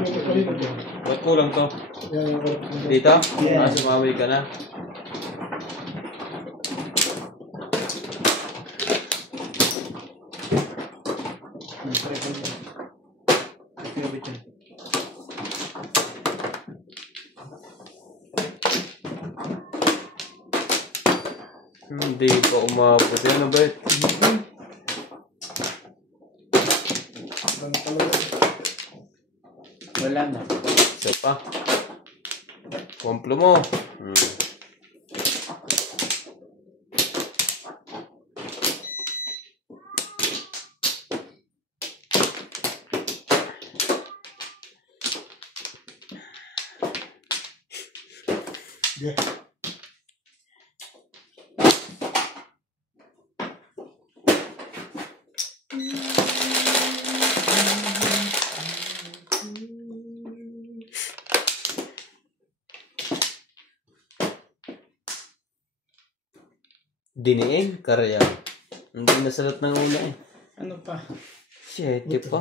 Ba't kulang to? Dito? Yeah. Sumawi ka na. Hindi pa umabot. Yan na ba? Wala na. Isa pa. Komplo mo. Yeah. Diniin, karya. Hindi nasalat ng una eh. Ano pa? 7 pa.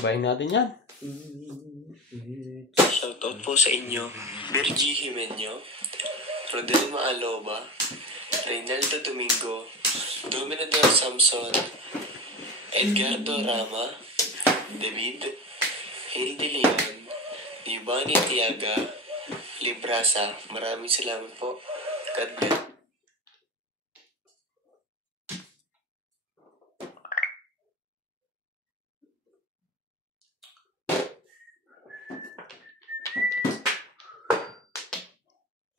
Ibahin natin yan. Shoutout po sa inyo, Virgie Jimeneo, Rodel Maaloba, Reynaldo Domingo, Dominador Samson, Edgardo Rama, David, Hildy Leon, Nibani Tiaga, Librasa. Maraming salamat po. God bless.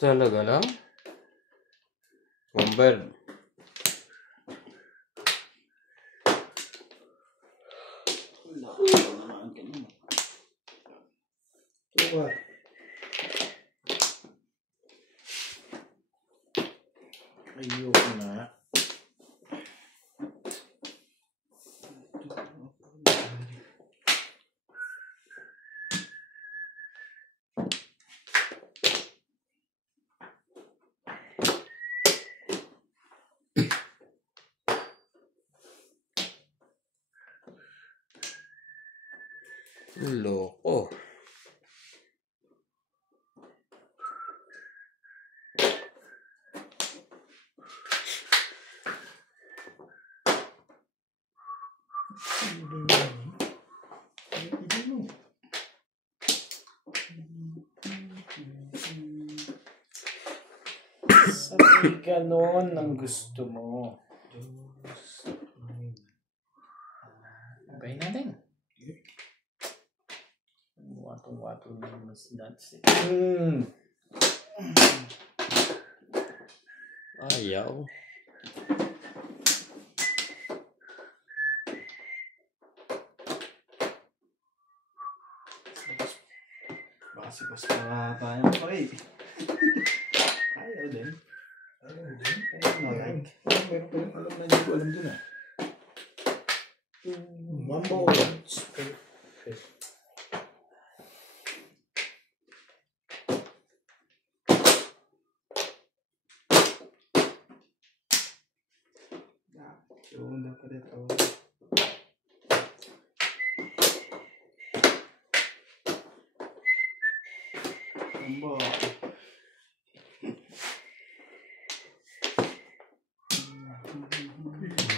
Talaga lang? Bomber. Ayoko na. Loko. Sabi ganon ang gusto mo. Ibahin natin. Wato-wato na mas nuts eh. Ayaw. Baka si Basta tayo pa eh. Ayaw din. Ayaw din? Ayaw na lang. Meron pa yung alam na hindi ko alam dun ah. Mambo. Una pa rin ako. Mambo.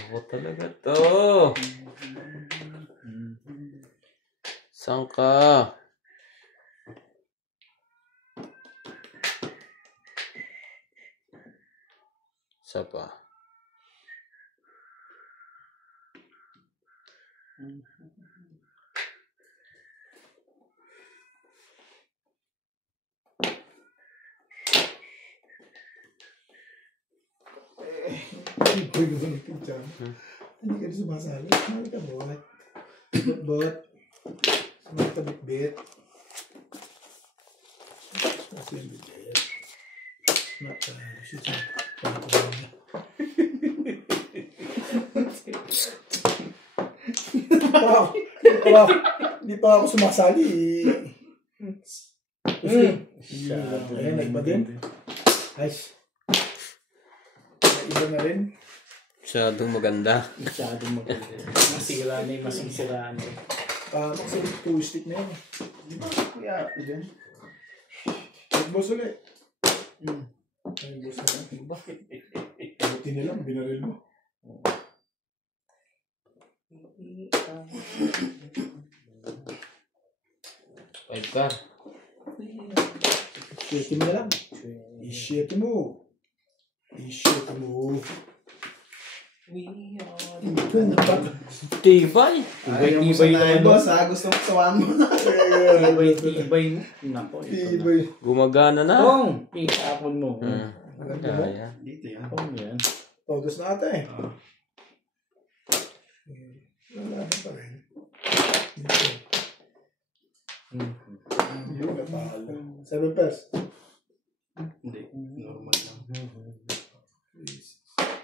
Ako talaga to. Saan ka? Isa pa. Boy, naman ang picture. Hindi ka rin sumasali. Sumali ka, bot. Bot. Sumali ka, bit-bit. Kasi yung bit-bit. Hindi pa ako sumasali. Ayan, nagba din. Nice. Iba na rin. Masyadong maganda. Masyadong maganda. Masira na yung masisiraan eh. Kasi two-stick na yun. Di ba? Kuya, dyan. Nag-boss ulit. Nag-boss na lang. Bakit? Buti nilang, binaril mo. Five ka. Shitty mo na lang. I-shitty mo. I-shitty mo. Tibay. Tibay naman. Boss ha, gusto mo sawan mo. Tibay mo. Nako. Tibay. Gumagana na. Tong! Ihapon mo. Kaya. Dito yan. Tong yan. Todos na ata eh. Wala pa rin. Dito. Yung napakala. 7 pairs. Hindi, normal lang.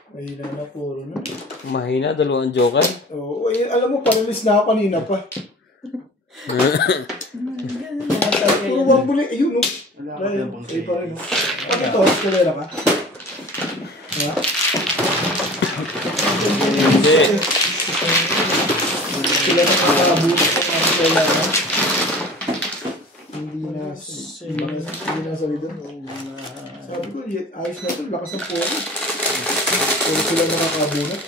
Mahina na puro na. Mahina, dalawang joker. Oo, alam mo, paralis na ako kanina pa. Puro wambuli. Ayun o. Ayun, ay pa rin o. Pag ito, skalera ka? Ha? Hindi. Sila na nakakabuti sa mga skalera. Hindi na sabi doon. Sabi ko, ayos na ito, lakas ng polo. Puro sila nakakabunot.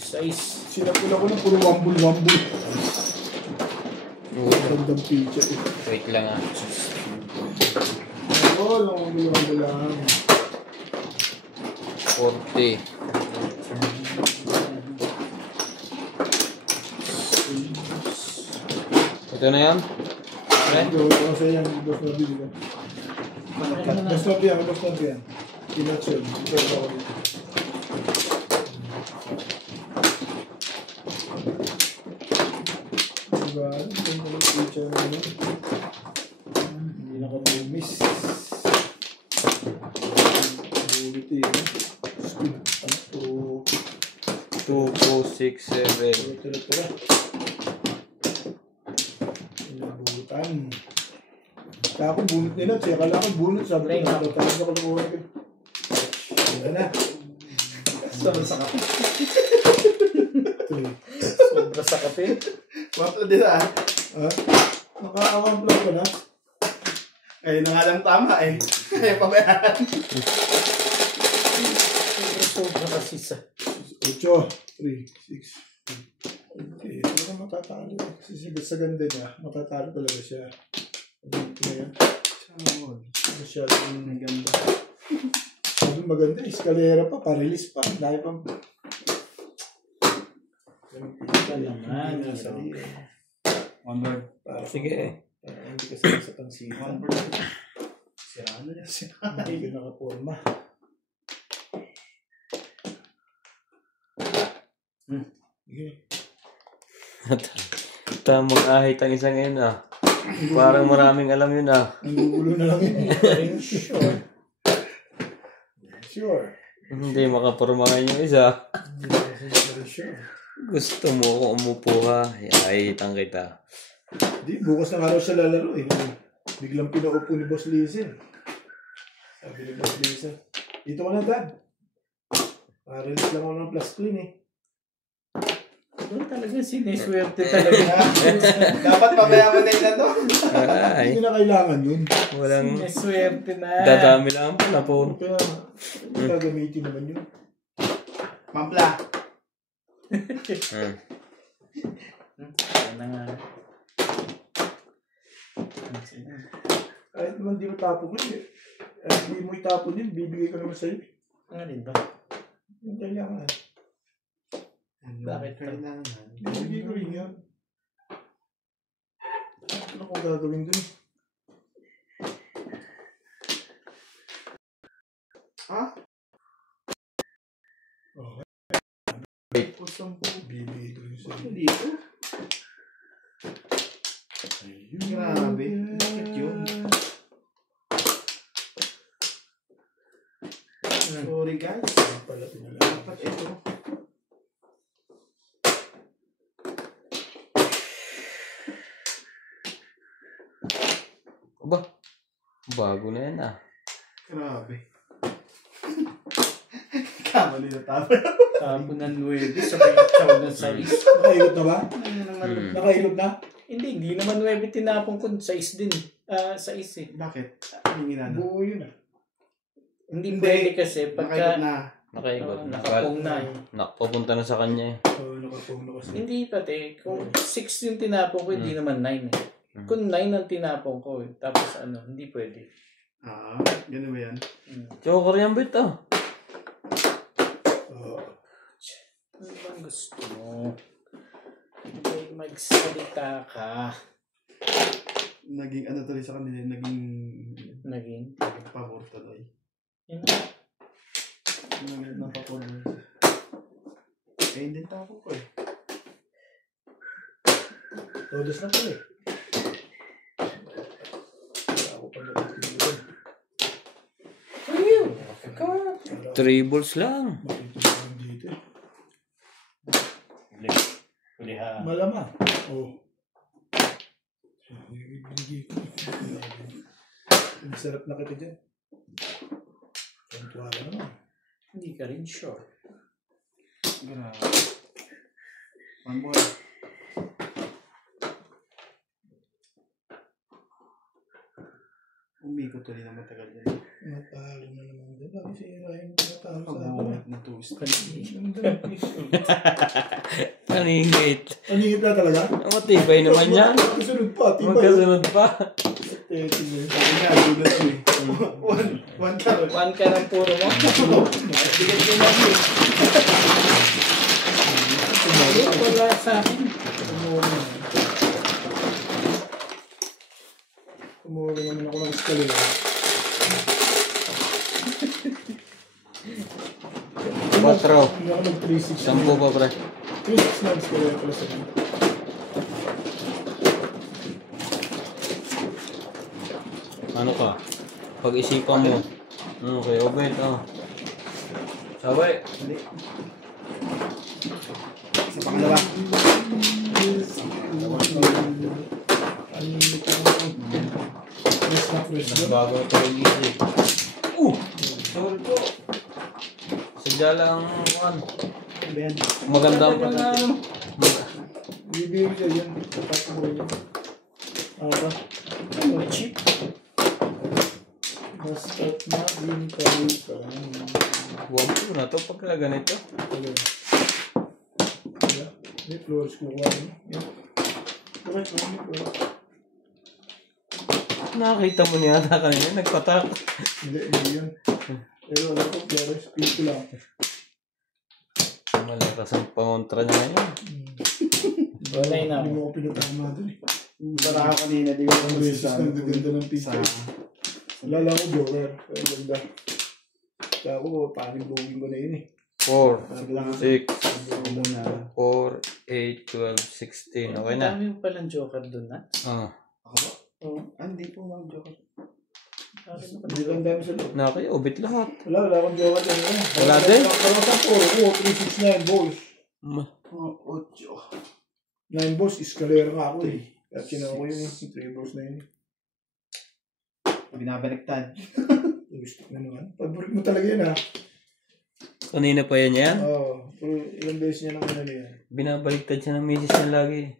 Size. Sinapula ko ng puro wambul-wambul. Gandang picture eh. Wait lang ah. Oo, lang wambul-wambul lang. 40. Ito na yan? Ito kasi yan, dos na bili ka. Dos na biyan, dos na biyan. Pinatsil, ito ako dito. Diba, ito yung picture na yun. Hindi na kami miss. Bulit yun. Speed, ano, 2, 4, 6, 7. tira. Inabutan. Kaya ako bunot nila, siya kala ko bunot, sabi ko, natatalas ako ng uwi ko. Yan na. Sobra sa kape. Tuloy. Sobra sa kape. Wapla din ah. Ha? Nakaawang vlog ko na. Ayun na nga lang tama eh. Kaya pa ba yan? Sobra kasi sa... 8, 3, 6. Okay, hindi ka matatalo. Kasi sa ganda niya, matatalo talaga siya. Ano yan? Ano siya? Maganda. Sabi maganda, eskalera pa, pa-release pa. Dahil pa. Ito naman. One word. Sige. Hindi kasi sa tansihan. One word. Sira na yan. Hindi ka nakaporma. Okay. Tamang ahit ang isang yun ah. Parang maraming alam yun ah. Nangugulo na lang yun. Sure. Sure. Hindi makaporma yung isa. Sure. Gusto mo kung umupo ka, ahitan kita. Di, bukas na araw siya lalaro eh. Biglang pinaupo ni Boss Lizzie. Sabi ni Boss Lizzie, dito ka na, Dad. Release lang ako ng plus twin eh. Ito talaga siniswerte talaga. Dapat pamayaman na yun na to. Ay, Hindi na kailangan yun. walang Siniswerte na. dadami lang pala po. Kaya, gagamitin naman yun. Mampla. Ano nga. Kahit naman di mo tapon yun eh. Hindi mo itapon yun, bibigay ko naman sa'yo. Ano din to? Yung kailangan. Bakit? Kailangan. Hindi ko rin yan. Ano kung gagawin dun? Ha? Okay. Kusang po. Bibigay ko rin sa'yo. Dito? Ayun. Grabe. Bakit yun? Sorry guys. Pala pinala. Dapat ito. Aba, bago na yan ah. Grabe. Kamali na tama. Tapo ng 9 sa may chow ng 6. Nakailot na ba? Hmm. Nakailot na? Hindi naman 9 tinapon ko. 6 din. 6 eh. Bakit? Anong ginano? Buo yun ah. Hindi pwede kasi Nakaikot pagka na. Nakaikot. nakapong na. Nakapunta na sa kanya eh. Oo, nakapong na kasi. Hindi pati. Kung 6 yung tinapon ko, hindi naman 9 eh. Kung 9 ang tinapon ko eh. Tapos hindi pwede. Ah, gano'n ba yan? Joker yan bit ah. Ano bang gusto mo? Magsalita ka. Naging ano tuloy sa kanila, Naging? pabor tuloy. Yun. Naging ng pabor. Eh, hindi tapo ko eh. Todos na pala eh. Ako pa nagtitigilan. Ayun! Ka! 3 balls lang. Makitigilan dito eh. Huli ha. Malamang. Oo. Ang sarap na kita dyan. Tuwa ka naman. Hindi ka rin sure. Grabe. One more. Umikot tuloy na matagal yan. Matalo na naman dyan. Bakit si Ryan matalo sa akin? Pag-uwit na twist. Paningit. Aningit na talaga? Matibay naman yan. Magkasunod pa. Tibay. Magkasunod pa. Sabi nga, gulat ko eh. One carrot. 1 ka ng puro mo. Bigyan ko na yun. Wala sa akin. Umuwi naman ako ng eskalera. Quatro. Hindi ako nag-360. 10 pa pre. 360 na eskalera pala sa akin. Ano ka? Pag-isipan mo. Okay, Obed oh. Sabay. Hindi. Sa pangalawa. Aningit ako. Press na press na. Nagbago na tayo isip. Sorry po. Sadya lang one. Ano ba yan? Maganda ang Bibigyan siya yan. Tapat mo yun. Ano ba? Ano, cheap? Basta't maging kayo. Huwag ko na to pagka ganito. May floors ko kuha mo. Correct mo, may floors. Nakakita mo niya ata kanina. Nagpatak. Hindi yun. Pero wala ko, pero speed ko lang. Malakas ang pangontra niya ngayon. Wala yun ako. Hindi mo ako pinatama dun eh. Para ako kanina, di ko Ang beses na ganda ng sa... picture. Wala ko, Joker. Ang ganda. Kaya ako, paning booking ko na yun eh. 4, Sabi lang 6, ako muna. 4, 8, 12, 16. Okay na. Dami mo palang joker doon na. Ah. Ako ba? Oo. Hindi po mga joker. Hindi lang dami sa loob. Nakay, obit lahat. Wala akong Joker dyan. Wala din? Wala kang puro. 369 balls. Mga 8. 9 balls, escalera nga ako eh. Kaya sinawa ko yung 3 balls na yun eh. Binabaliktad. Gusto ko naman. Paborit mo talaga yun ha. Kanina pa yan yan. Oo. Pero ilang beses niya nang ano yan. Binabaliktad siya ng misis niya lagi.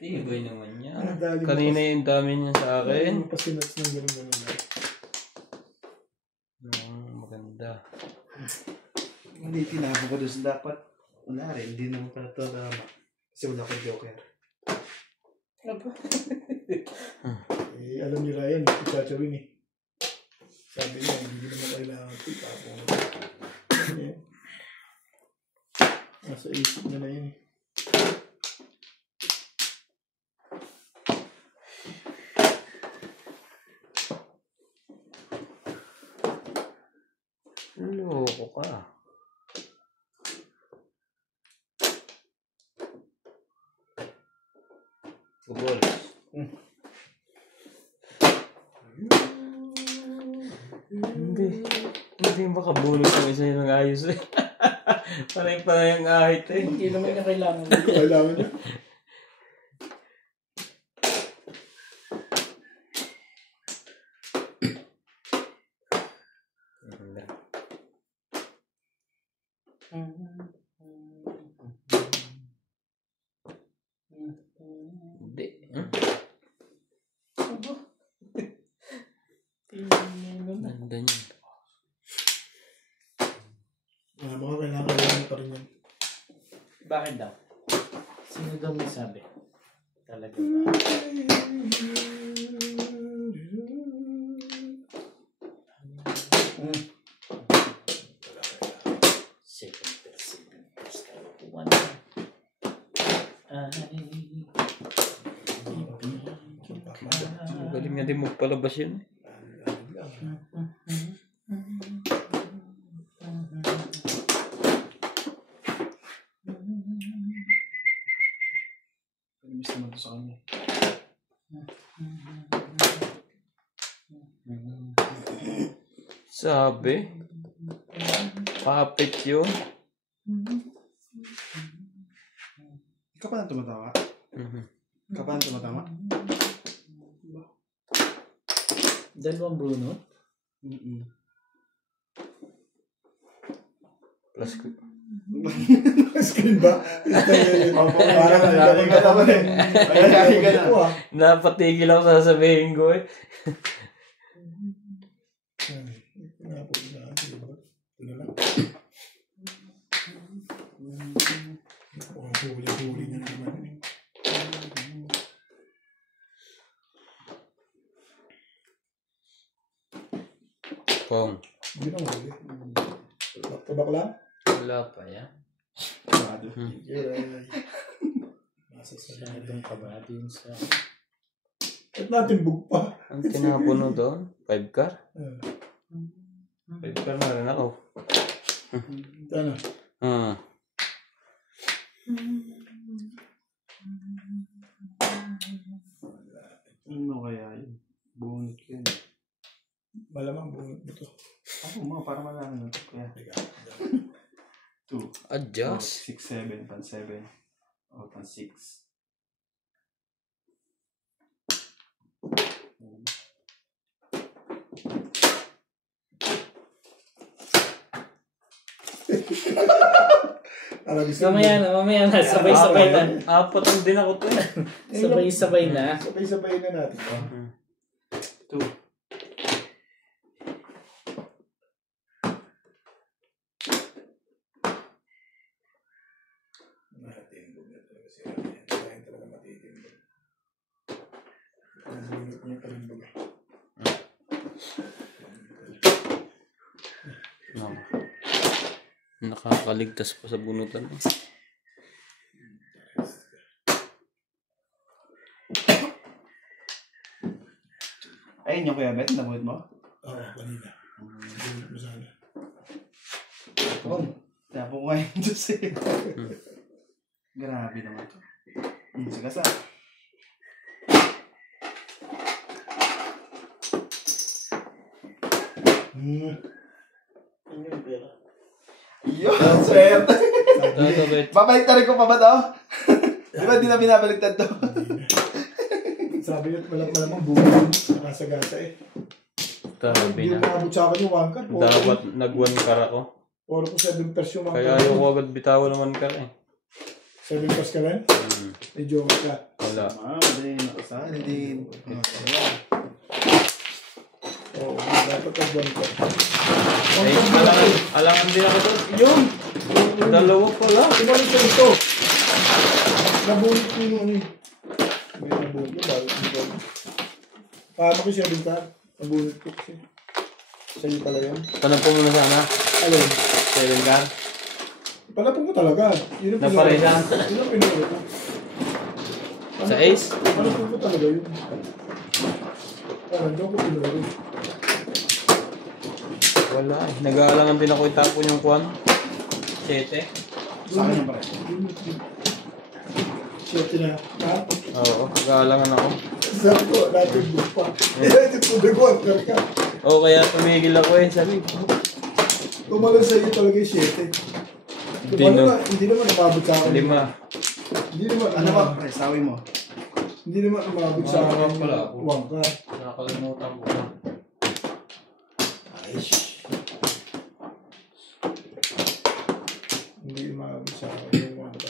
Tibay naman niya. Kanina yung dami niya sa akin. Ano pasinats ng gano'n. Maganda. Hindi tinabo ko doon. Dapat, wala rin. Hindi naman pala ito na... Kasi wala akong joker. Eh, alam niyo Ryan, ipachawin eh. Sabi niya, hindi naman kailangan ito. Ano yan? Nasa isip niya na yun. Loko ka. Gubol. Hindi makabulog ng isa yung ayos eh. Panay ang ahit eh. Hindi naman niya kailangan. Kailangan niya. Hindi. Ganda niya. Mga kailangan pa rin yan. Bakit daw? Sino daw may sabi? Talaga ba? Second person. Kalokohan na. Galing nga din magpalabas yun. Miss naman to sa kanya. Sabi. Kapit yun. Ikaw pa lang tumatawa? Ikaw pa lang tumatawa? Dalawang Bruno? Plus Screen ba? Parang Lagi ka naman eh. Lagi ka na. napatigil ako sasabihin ko eh. Huli na naman. Pong. Hindi na huli. Tabak lang? Wala pa yan. Nasa sa Masyadong kabado yun sa... At natin bugpa. Ang tinapon mo doon? 5 car? 5 car na rin ako. Ano? Ano kaya yun? Bunot yun. Malamang bunot mo to. Ako mga para malaman na ito. Kaya 2, Adjust. 6, 7, pan 7. O, pan 6. Mamaya na. Sabay-sabay na. Apat ang din ako to eh. Sabay-sabay na. Sabay-sabay na natin. 2. Matindog na talaga siya. Kaya talaga matitindog. Ang bunot niya palimbag. Nakakaligtas pa sa bunutan. Ayun yung kuya Bet, nabuhat mo? Oo, kanina. Bunot mo sana. Tapo ko ngayon ito sa'yo. Grabe naman ito. Sige sa. Ano yung pera? Yun, swerte. Tatabit. Babalik na rin ko pa ba ito? Di ba di na binabaliktad to? Sabi niya, malamang bunot. Nakasagasa eh. Sabi Hindi na. mo makabot sa akin yung one card. Dapat nag-1 car ako. 4 ko 7 pers yung one Kaya card. ayaw ko agad bitawan ng 1 car eh. 7 pers ka rin? Medyo ka. Wala. Hindi, nakasali din. Oo, dapat ang one card. Ay, alangan din ako doon. Yun! Dalawa pala. Tumalik ka ito. Nabunit ko yung ano eh. May nabunit ko. Paano ko 7 card? Nabunit ko kasi. Sa'yo pala yun. Tanong po muna sana. Alin? 7 car. Palapag mo talaga. Yun ang Napareha. Yun ang pinuro ko. Sa ace? Palapag mo talaga yun. Parang daw ko pinuro. Wala eh. Nag-aalangan din ako itapon yung kwan. 7. Sa akin yung pare. Shit na. Ha? Oo, nag-aalangan ako. Sabi ko, natin bupa. Ito tubig ko, ang karka. Oo, kaya tumigil ako eh. Sabi, Tumalon sa iyo talaga yung 7. Hindi naman umabot sa akin. 5. Hindi naman, Ano ba? Pare, sawi mo. Hindi naman umabot sa akin. Pala ako. Wangka. Nakakalimutan ko na. Ay, hindi umabot sa akin yung wangka.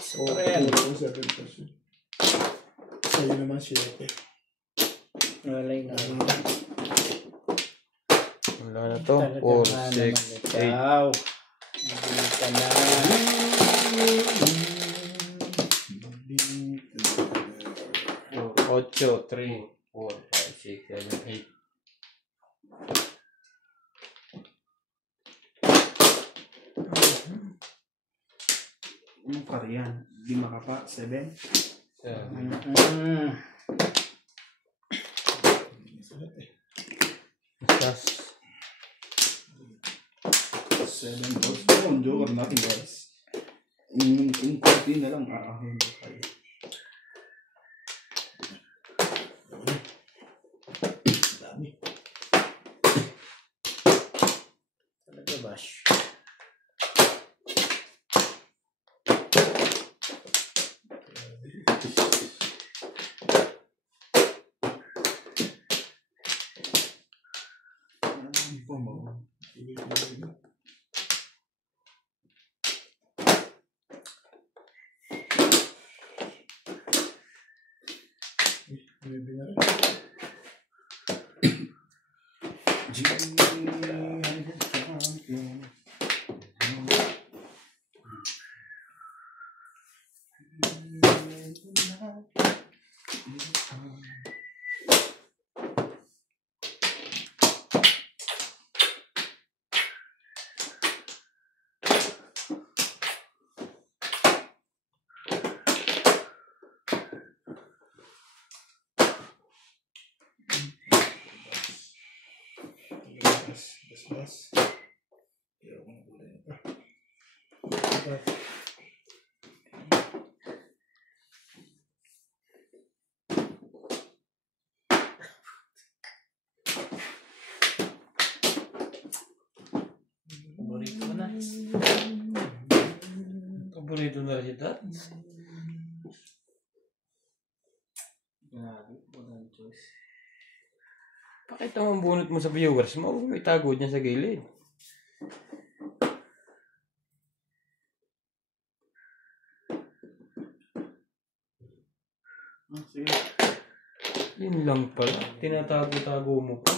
So, Ayan. 7%. Sa'yo naman 7. Walay na. Wala na to. 4, 6, 8. Wow. Hindi ka na. 8, 3, 4, 5, 6, 7, 8. Anong pare yan? 5 ka pa? 7? Sas. 7 balls. Don't joke or nothing, guys. In 14 na lang, aahin mo kayo. Dami. Talaga, Bash. Ano po mo? Maybe na rin. Bas. Ayaw ko na kulay na pa. Paborito mo na. Paborito na rin ito. Grabe, walang choice. Pakita mo ang bunot mo sa viewers mo. Huwag mo itago dyan sa gilid. Sige. Yun lang pala. Tinatago-tago mo pa.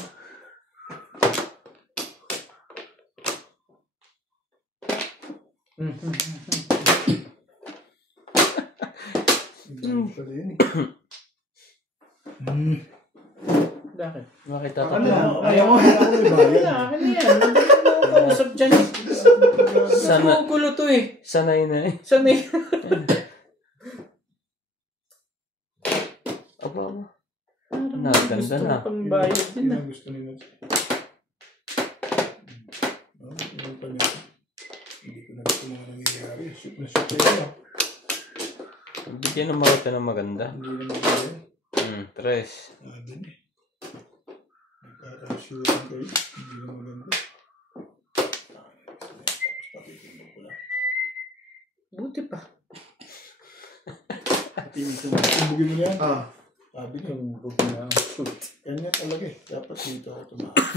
Pala yun eh. Bakit? Bakit Ano tatakbo? yan? Ayaw mo may bayad. Ano yan? Hindi ko kausap dyan. Sana- Gulo to eh. Sanay na eh. Sanay. Aba, aba. Parang Naganda gusto na. ko pang bayad din Yun ah. ang gusto nila. Yun pa nila. Hindi ko na gusto mga nangyayari. Shoot na shoot kayo. Bigyan ng mga ng maganda. Hindi na magayari. 3. Din eh. Nagkaka-shooting kayo. Hindi na maganda. Tapos pakikinig ko lang. Buti pa. Tumbugin mo na yan. Ah. Sabi niya. Huwag na. Shoot. Kanya talaga eh. Dapat dito ako tumakas.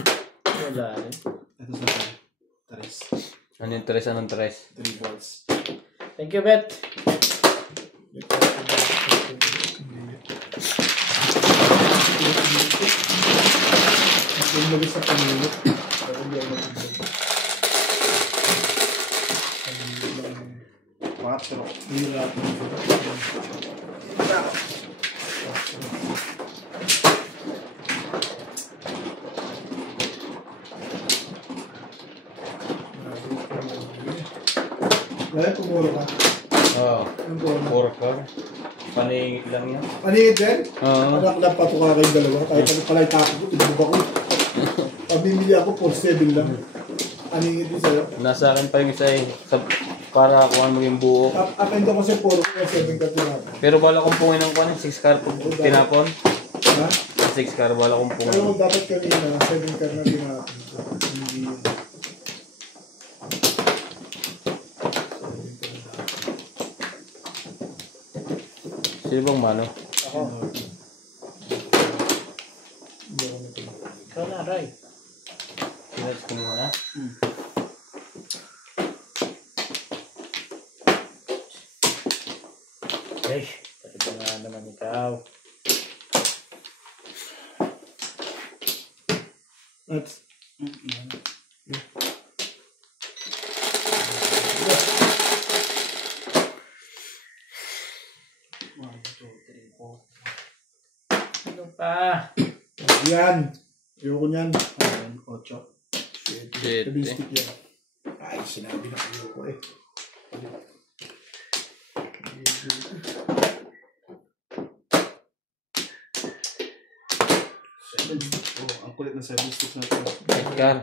Wala rin. Ito sa akin. 3. Ano yung 3? Anong 3? 3 balls. Thank you, Bet. Tumbugin sa panulit. Pero hindi ako matumbugin. 4. Hirap mo. Dahil pumuro ka. Oo. Ang puro. Porker. Paningit lang yan. Paningit din? Oo. Anak lang patuka kayong dalawa. Kahit ano pala yung tapo ko, tinubog ako. Pabibili ako, 4-7 lang. Paningit din sa'yo. Nasa akin pa yung isa eh. Para kuha mo yung buo. Apendo ko sa puro ko, 7 ka tinapon. Pero bala kong pungin ng kuha 6 car tinapon. Ha? 6 car bala kong pungin. Pero dapat kanina, 7 ka na tinapon. Hindi yun. Sino bang mano? Ako. Hindi ako natin. Ikaw na, Ray. Sinats ko mo na? Ay, ito nga naman ikaw. That's, Ano pa? yan. Ayoko niyan. 8. Shit. Kabistik yan. Ay, sinabi na ayoko eh. Oh, ang kulit na 7 sticks na ito. 8 car.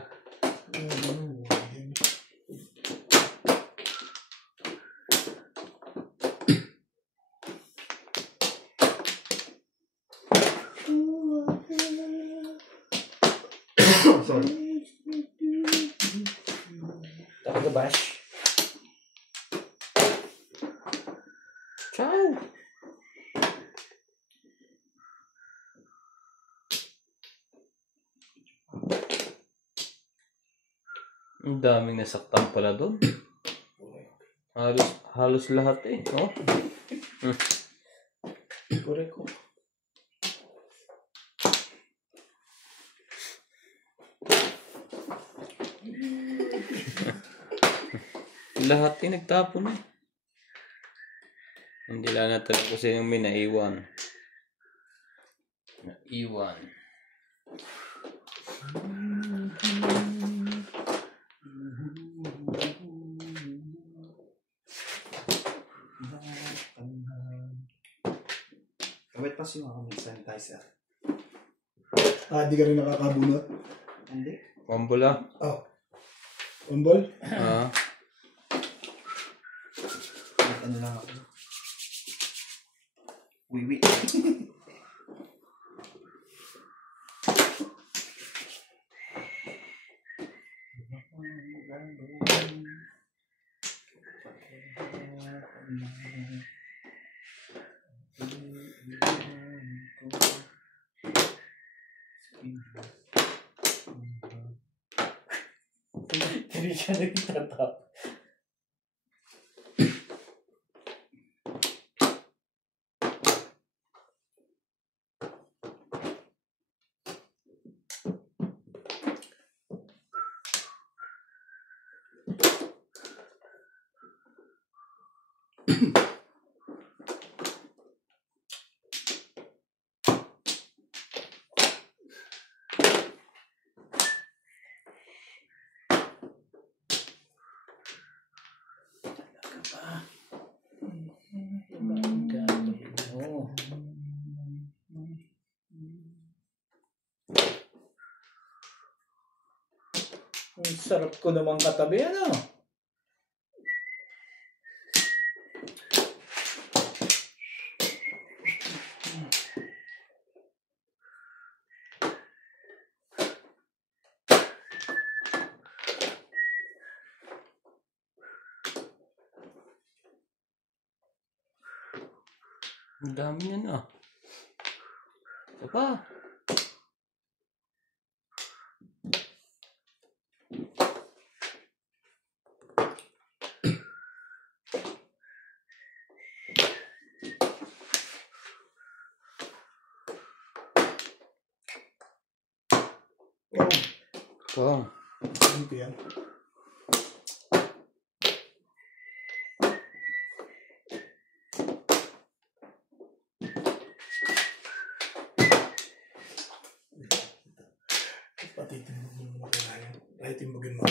Sorry. Tagabash. Ciao. Ang daming nasaktan pala doon. Halos lahat eh. Oh. Correct ko. Lahat eh nagtapon eh. Hindi lang natin kung sino may naiwan. Naiwan. Kamit pa siya ako ng sanitizer. Hindi ka rin nakakabunot. Hindi. Pambula. Oh. On ball? Ah. Kahit ano lang ako. Wiwi. Hindi siya nagtatap. Ang sarap ko namang katabi, ano? Ang dami yan ah. Ito pa. Oh. Oh. Ano ko yan? Pati timbugin mo kailangan. Ay, timbugin mo.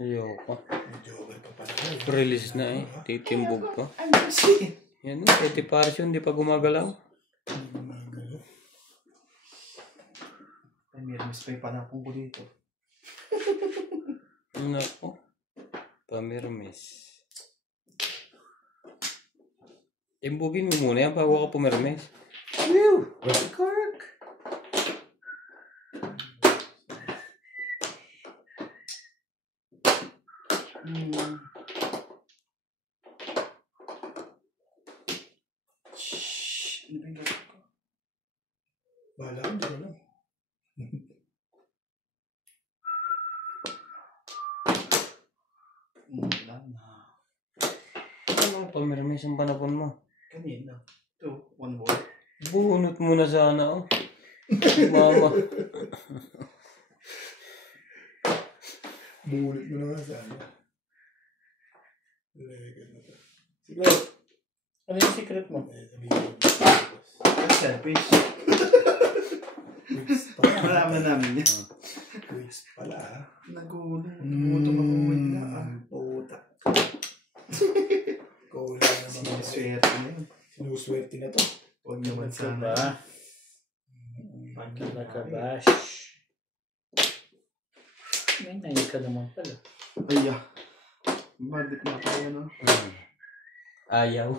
Ayoko. Medyo okay pa pala. Release na eh. Titimbog pa. Ano kasi? Yan o, pwede pares yun, di pa gumagalaw. Ay, may miss pa yung panakong ko dito. Nako. Pamirmis. Timbugin mo muna yan bago ka pumirmis. Ew! Cork! Shhh! Ano ba yung gagawin ko? Bahala ka dyan, ano? Wala na. Ano pamirmis ang panapon mo? Kanina. Ito, one more. Bunot mo na sana oh. Mama. Bulit mo na nga sana. Lagyan na to. Sige. Ano yung secret mo? Sabihin ko. Selfish. Weeks pala. Malaman namin yan. Weeks pala ah. Nagutom ako wala ah. Puta. Kaula na mga Siniswerte na yun. sinuswerte na to. Huwag naman Diba? sana. Nakabash. May 9 ka naman pala. Ay ah. Madit na tayo no. Ayaw.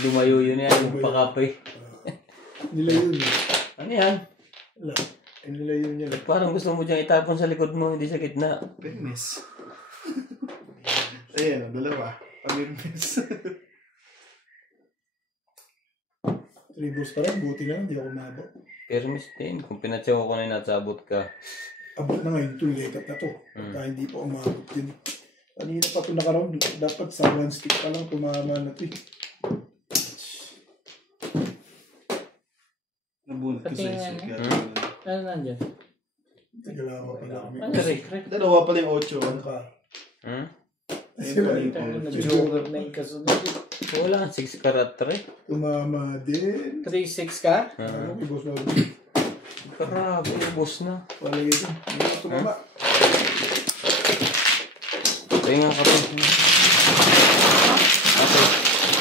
Lumayo yun yan, yung pakapoy. Nilayo niya. Ano yan? Wala. Nilayo niya. Parang gusto mo diyang itapon sa likod mo, hindi sa gitna. Permis. Ayan, dalawa. Permis. Tribus pa rin. Buti na. Hindi ako nabot. Pero miss din, kung pinatsaw ko na natsabot ka. Abot na ngayon to. Lekat na to. Kaya hindi pa umabot yun. Kanina pa ito nakaroon. Dapat sa one stick pa lang tumama na ito eh. Nabunod ko sa Pati isip. Ano nandyan? Tagalawa pala kami. Ano secret? Dalawa pala yung 8. Ano ka? Hmm? Ayun pala yung Ano na 8. joker na yung kasunod. Wala, 6 karat 3. Tumama din. 3-6 ka? Ano kay boss na Grabe, boss na. palagay ito. Hindi na tumama. Kaya nga kapag.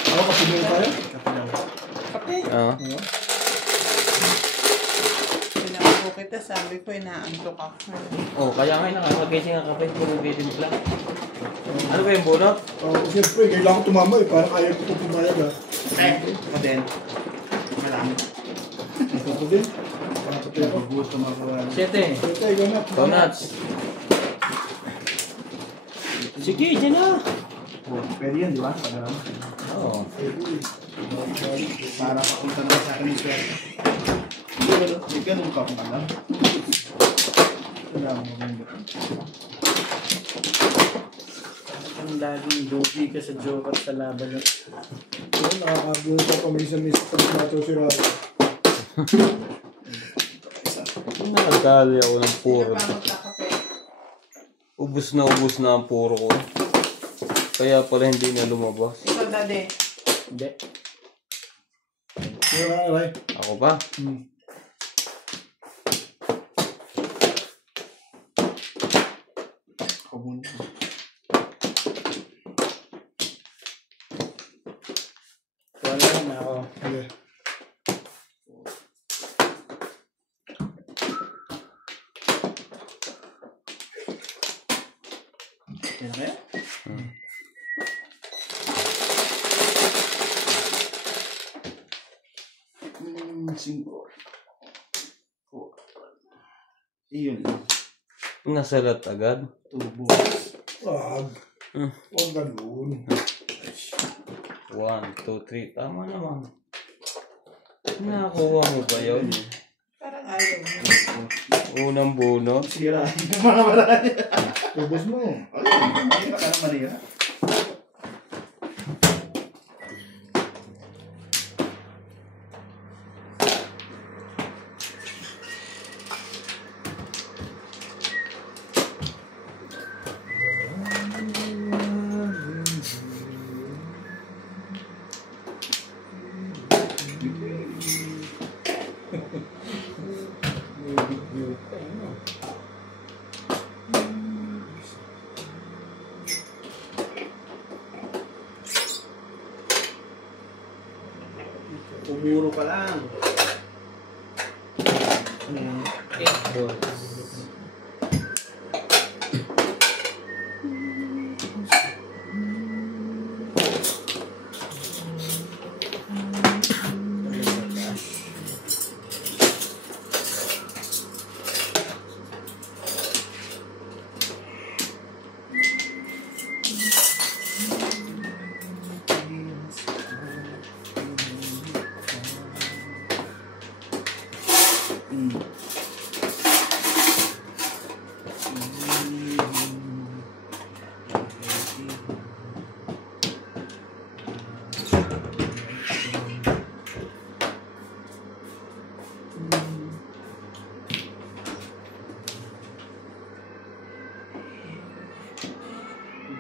Ako kasi meron tayo. Kape. Ah. Pinako kita, sabi ko, inaantok ako. Oh, kaya nga nakakagising ang kape, puro bitimpla. Ano ba yung bunot? Siyempre, kailangan ko tumama eh. Parang ayaw ko pumayag ah. Ako din. Marami. Ako din. Ako din ako. Gusto makuha. 7. Ito, ikaw na. Donuts. Sige, dyan na. Pwede yan, di ba? Para Oo. papunta na sa akin yung swerte. Hindi ganun ka kung alam. Kailangan mo mong buto. Ang laging dobi ka sa joker sa laban. Yun, nakakagulo pa paminsan-minsan pag nato si Rado. Nakakali ako ng Sino puro. ba magkakape? Ubus na ang puro ko. Kaya pala hindi na lumabas. Ikaw, Dade. Hindi. Yun na, Ray. Ako ba? Ako muna. Wala na ako. Okay. Yan na kaya? Singko. Iyon lang. Nasalat agad. Tubo. Wag. Wag ganun. 1, 2, 3. Tama naman. Nakakuha mo ba yun? Parang ayaw mo. Unang bunot. Sira. Yung mga marami. Tubos mo. Hindi pa ka naman nila. Pumuro ka lang. Ano yan? 8 balls.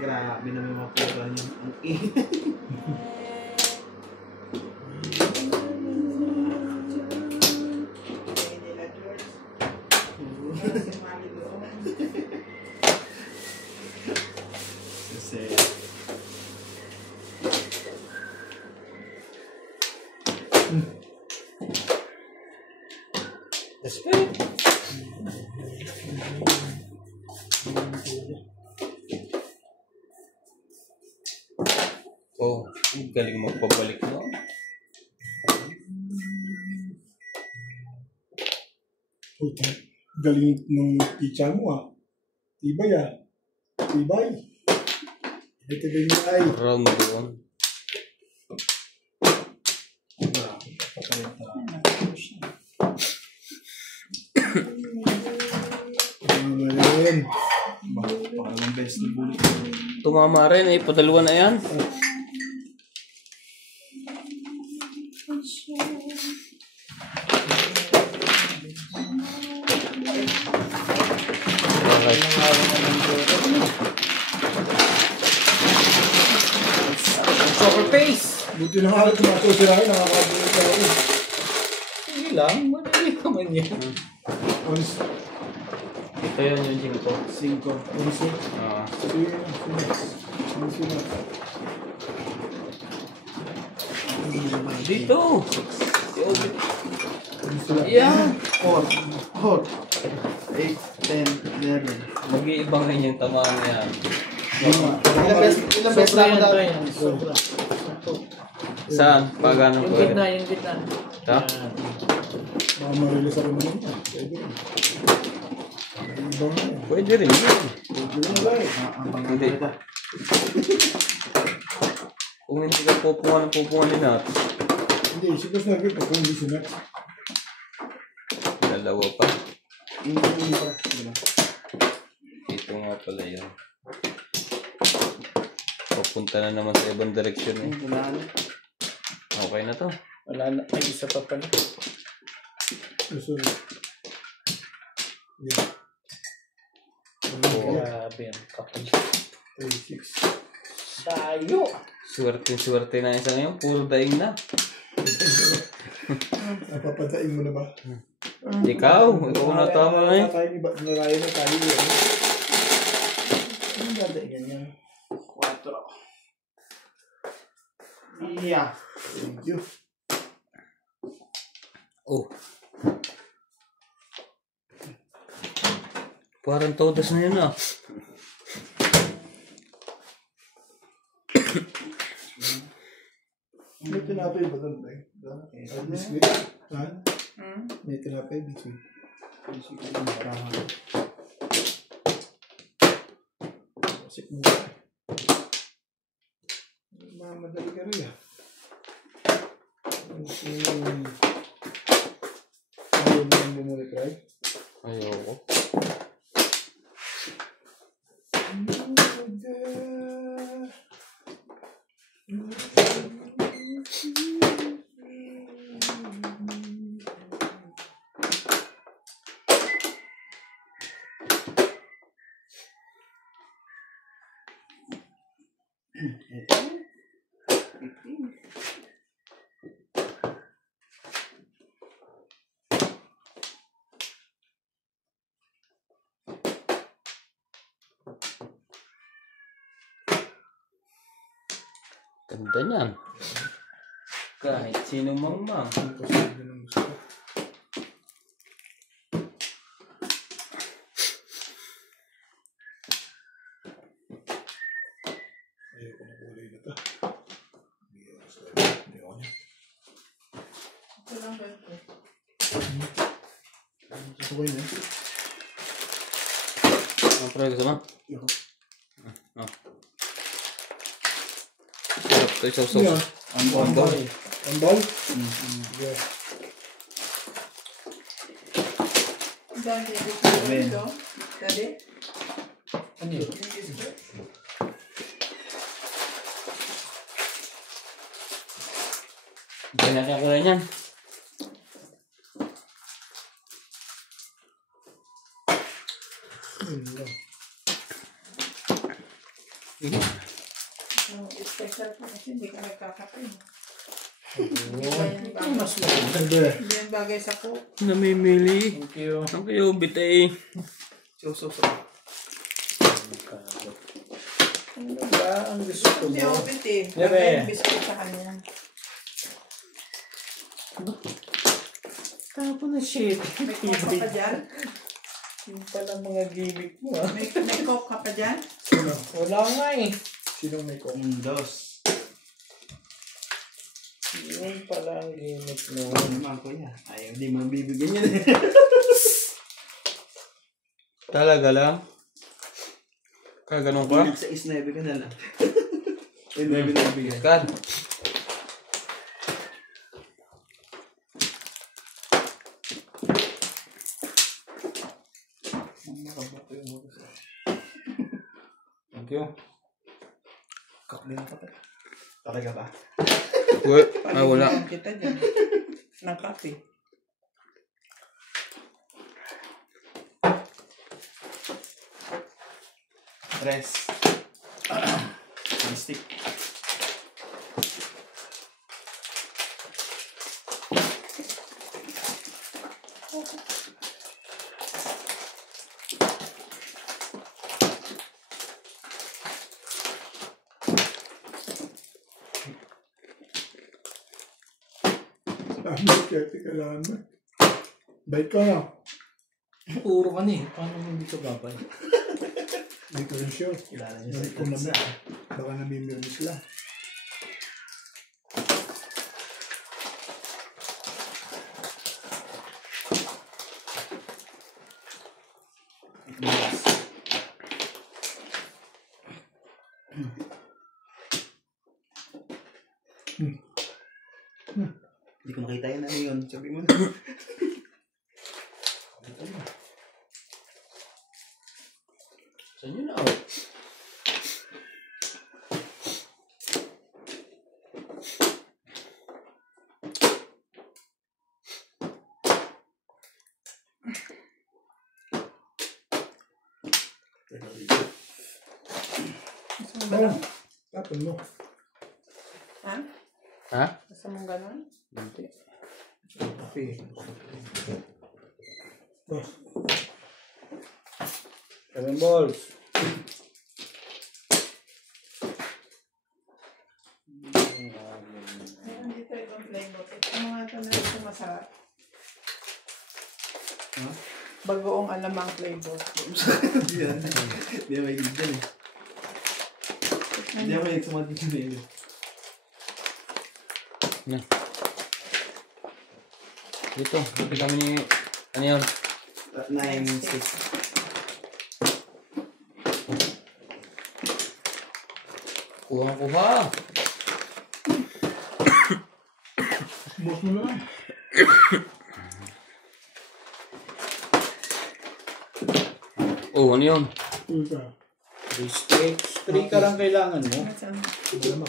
Grabe na may mapura niya. Ang ingay. Kaya nila George. Para si Mami doon. Kasi... Respect. Oh, galing magpabalik mo. Puta, galing ng teacher mo ah. Tibay ah. Tibay. Ito din yung ay. Round doon. Ngayon. Pangalang best na bullet. Tumama rin eh, padalawa na yan. Soccer face. Buti na nga tumatosirahin. Nakakabulit ka ako. Hindi lang. Madali naman yan. Honest. Ito yun yung 5. 5. Honest. Ah. Dito. Yan. 4. 8, 10, 11. Mag-iibang rin yung tamaan yan. Ilang best na ako Sobra dati? yan. Sobra. Saan? Pagano Yung ko gitna, yung gitna. Ta? Yan. Baka marilis ako naman yan. Pwede rin. Iba nga yan. Pwede rin yun. Pwede rin wala eh. Hindi. Kung hindi ka pupungan natin. Hindi, suppose na rin. Kung hindi sunat. Dalawa pa. Hindi pa. Ito nga pala yun. Papunta na naman sa ibang direksyon eh. Okay na to. Wala na. Ay, isa pa pala. Susunod. Yeah. Grabe yan. Kapal. 36. Tayo. Swerte na isa ngayon. Puro daing na. Napapatayin mo na ba? Ikaw na tama na eh. Narayan na tayo eh. Ang ganda ganyan. 4. Yeah. Thank you. Oh. Parang todas na yun ah. May tinapay ba doon? Biscuit? Ha? May tinapay, biscuit. Sip mo ba? Mamadali ka rin ah. Ayaw mo nang bumuli, try? Ayoko. Ganda niyan. Kahit sino mang. Posible ng gusto ko. Ayoko na kulay na ito. Ayoko niya. Ito lang ba ito? Gusto ko yun eh. Ang pre, gusto mo? Ayoko. Sarap to, Ano sausaw. yan? Ambol. Ambal? Sige. Daddy, gusto mo ito? Daddy? Ano yun? Kaya ko rin yan. Special po kasi hindi ka nagkakape. Ito mas maganda. Hindi. Hindi yan bagay sa cook. Namimili. Thank you. Ang kayo, bitay. So. Ano ba ang gusto ko Hindi mo? open eh. Yeah, Bagay be. yung biscuit sa kanya. Tapo na shit. May coke ka pa dyan? Yung pala mga gimmick mo ah. May coke ka pa dyan? Sino? Wala nga eh. Sinong may coke? Dos. Yun pala ang gimmick mo. Ano naman kuya? Ayaw di mo bibigyan yan eh. Talaga lang? Kaganon ka? Sa isnebe ka na lang. Isnebe na bigay. Kan? Thank you. Kak din ako tayo. Talaga ba? Wala. Palimutan kita dyan. Ng kape. Tres. Stick. Kailangan mo. Bait ka na. Puro ka na eh. Paano hindi ka babay? Hindi ko rin sure. Kilala niyo sa Kung isa. baka namimili sila. Hindi ko makita yun. Ano yun? Sabi mo na. Saan yun na ako? Gusto mo ba? Tapon mo. Ha? Ha? Gusto mong ganon? Hindi. Kape. Boss. 7 balls. Meron dito itong flavor. Ito mga ito na ito masarap. Ha? Bagoong alamang flavor. Hindi yan. Hindi yan may dyan eh. Hindi yan may sumatin yun eh. Dito. Dito kami ni... Ano yun? 9, 6. Kuha. Boss mo na lang. Oh, ano yun? Uy ka. 3 sticks. 3 ka lang kailangan mo. Wala mo.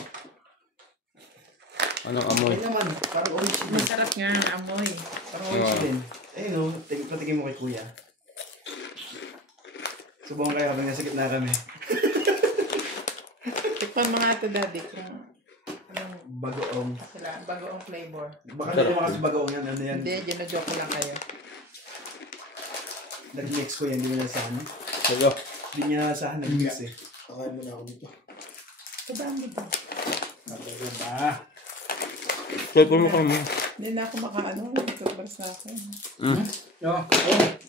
Anong amoy? Ay naman, parang orange din. Masarap nga ang amoy. Parang orange din. Ayun o, patikin mo kay kuya. Subukan kayo habang nasa gitna kami. Tikpan mga ito, daddy. Kung anong Bagoong. sila, bagoong flavor. Baka hindi naman kasi bagoong yan. Ano yan? Hindi, ginajoke lang kayo. Nag-mix ko yan, hindi mo nasahan. Sige. Hindi niya nasahan, nag-mix eh. Kakain mo na ako dito. Ito ba ang dito? Talaga ba? Cellphone mo ka mo. Hindi na ako makaano. Ito sa akin. No.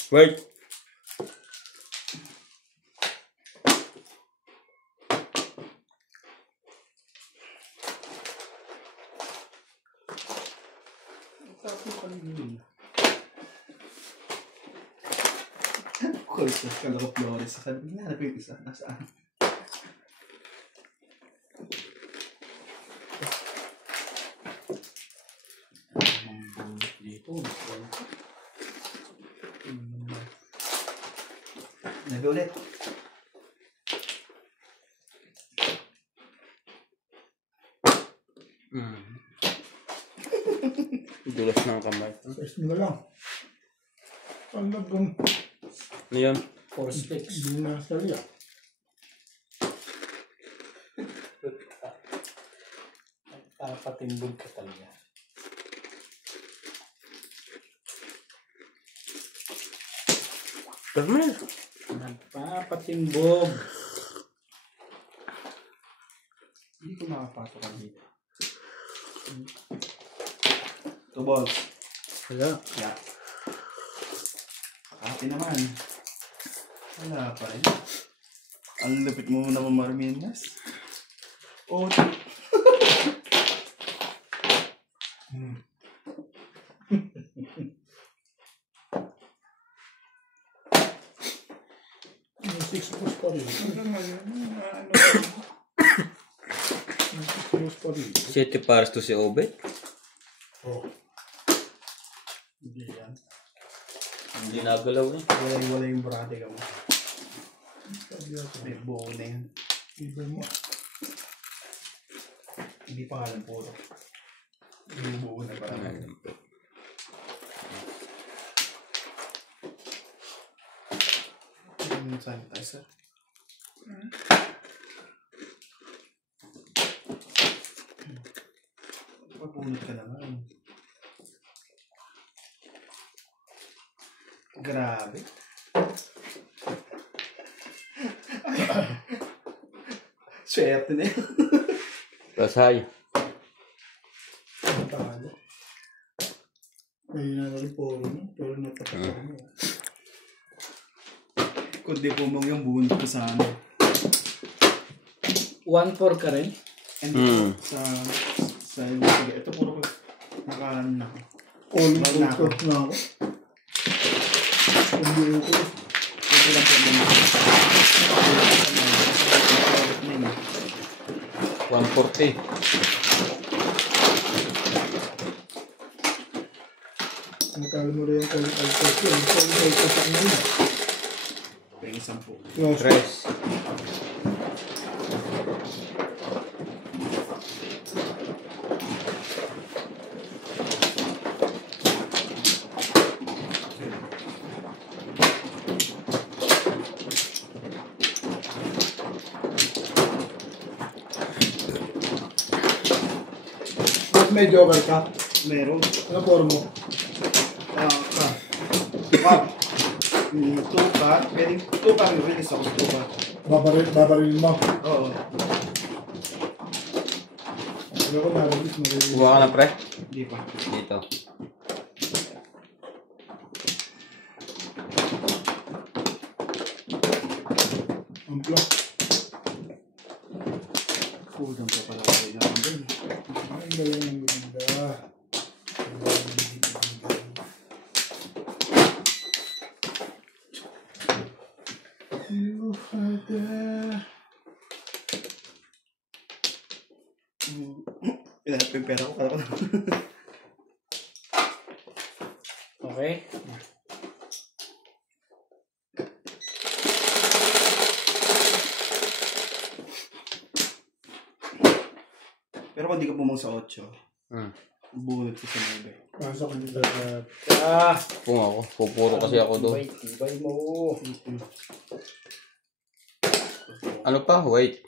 Wait. Cool, so kala ko Flores. Sabi, hinahanap yung isa. Nasaan? Dito. Nabi ulit. Dulas ng kamay. First mo na lang. Ano bang Ano yun? 4 sticks. hindi na sali ah? Patimbog ka talaga. Termal. Nagpapatimbog. Hindi ko makapasok ang dito. 2 balls. Wala. Yeah. Kakati naman. Wala pa rin. Ang lupit mo naman Marminas. Oh, Yung 6 plus pa rin. Ano yun? Ano? Yung 6 plus pa rin. 7 pares to si Obet. Oh. hindi yan. Hindi nagalaw eh. Wala yung brate ka mo. Sabi ako. May buo na yan. Iba mo. Hindi pa nga lang puro. Yung buo na parang. Yung sanitizer. Pagpunod ka naman. Grabe. Swerte na yun. Rasay. Ang talo. May rin polo mo. Pero natatakot mo. Kundi pumong yung buwan ko sa ano. 1-4 ka rin? And sa sige, ito puro ko nakaano na ako. All Wala na ako. focus na ako. Hindi ko. Ito lang po naman. 140. Natalo mo rin yung calling altos yun. Calling altos ako ngayon. Pwede 10. Yes. Tres. Ba't may joker ka? Meron. Ano form mo? Tuka. Pwede tuka. Release ako sa tuka. Babarilin mo. Oo. Ano ko narilis mo? Kuha ka na pre? Hindi pa. Dito. Amplo. Kulang pa pala kayo na ang din. Ang galing ang ganda. You had that. Pinanap yung pera ko. Kala ko na. Okay. Pero kung di ka bumang sa 8, bunod ko sa 9. Pasok ka dito. Kung ako. Pupuro kasi ako doon. Tibay mo. Ano pa? Wait.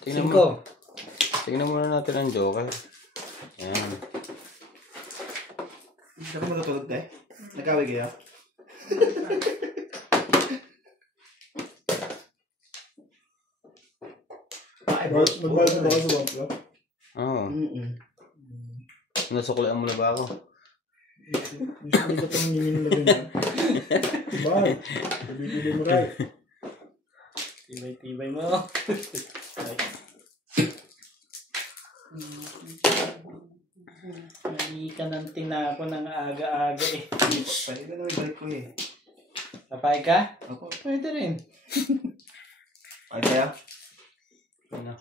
Tingnan 5. mo. Tingnan muna natin ang joker. Ayan. Hindi ako matutulog tayo. Nagkaway kaya? Magbalas mo ba sa amplo? Oo. Nasuklaan mo na ba ako? Hindi ko itong nininlagay na. Bye. Bibili mo rin. Tibay-tibay mo. Ay. Hindi ka ng tinapon ng aga-aga eh. Pwede na naman balik ko eh. Papay ka? Ako. Pwede rin. Ay, kaya? Ano?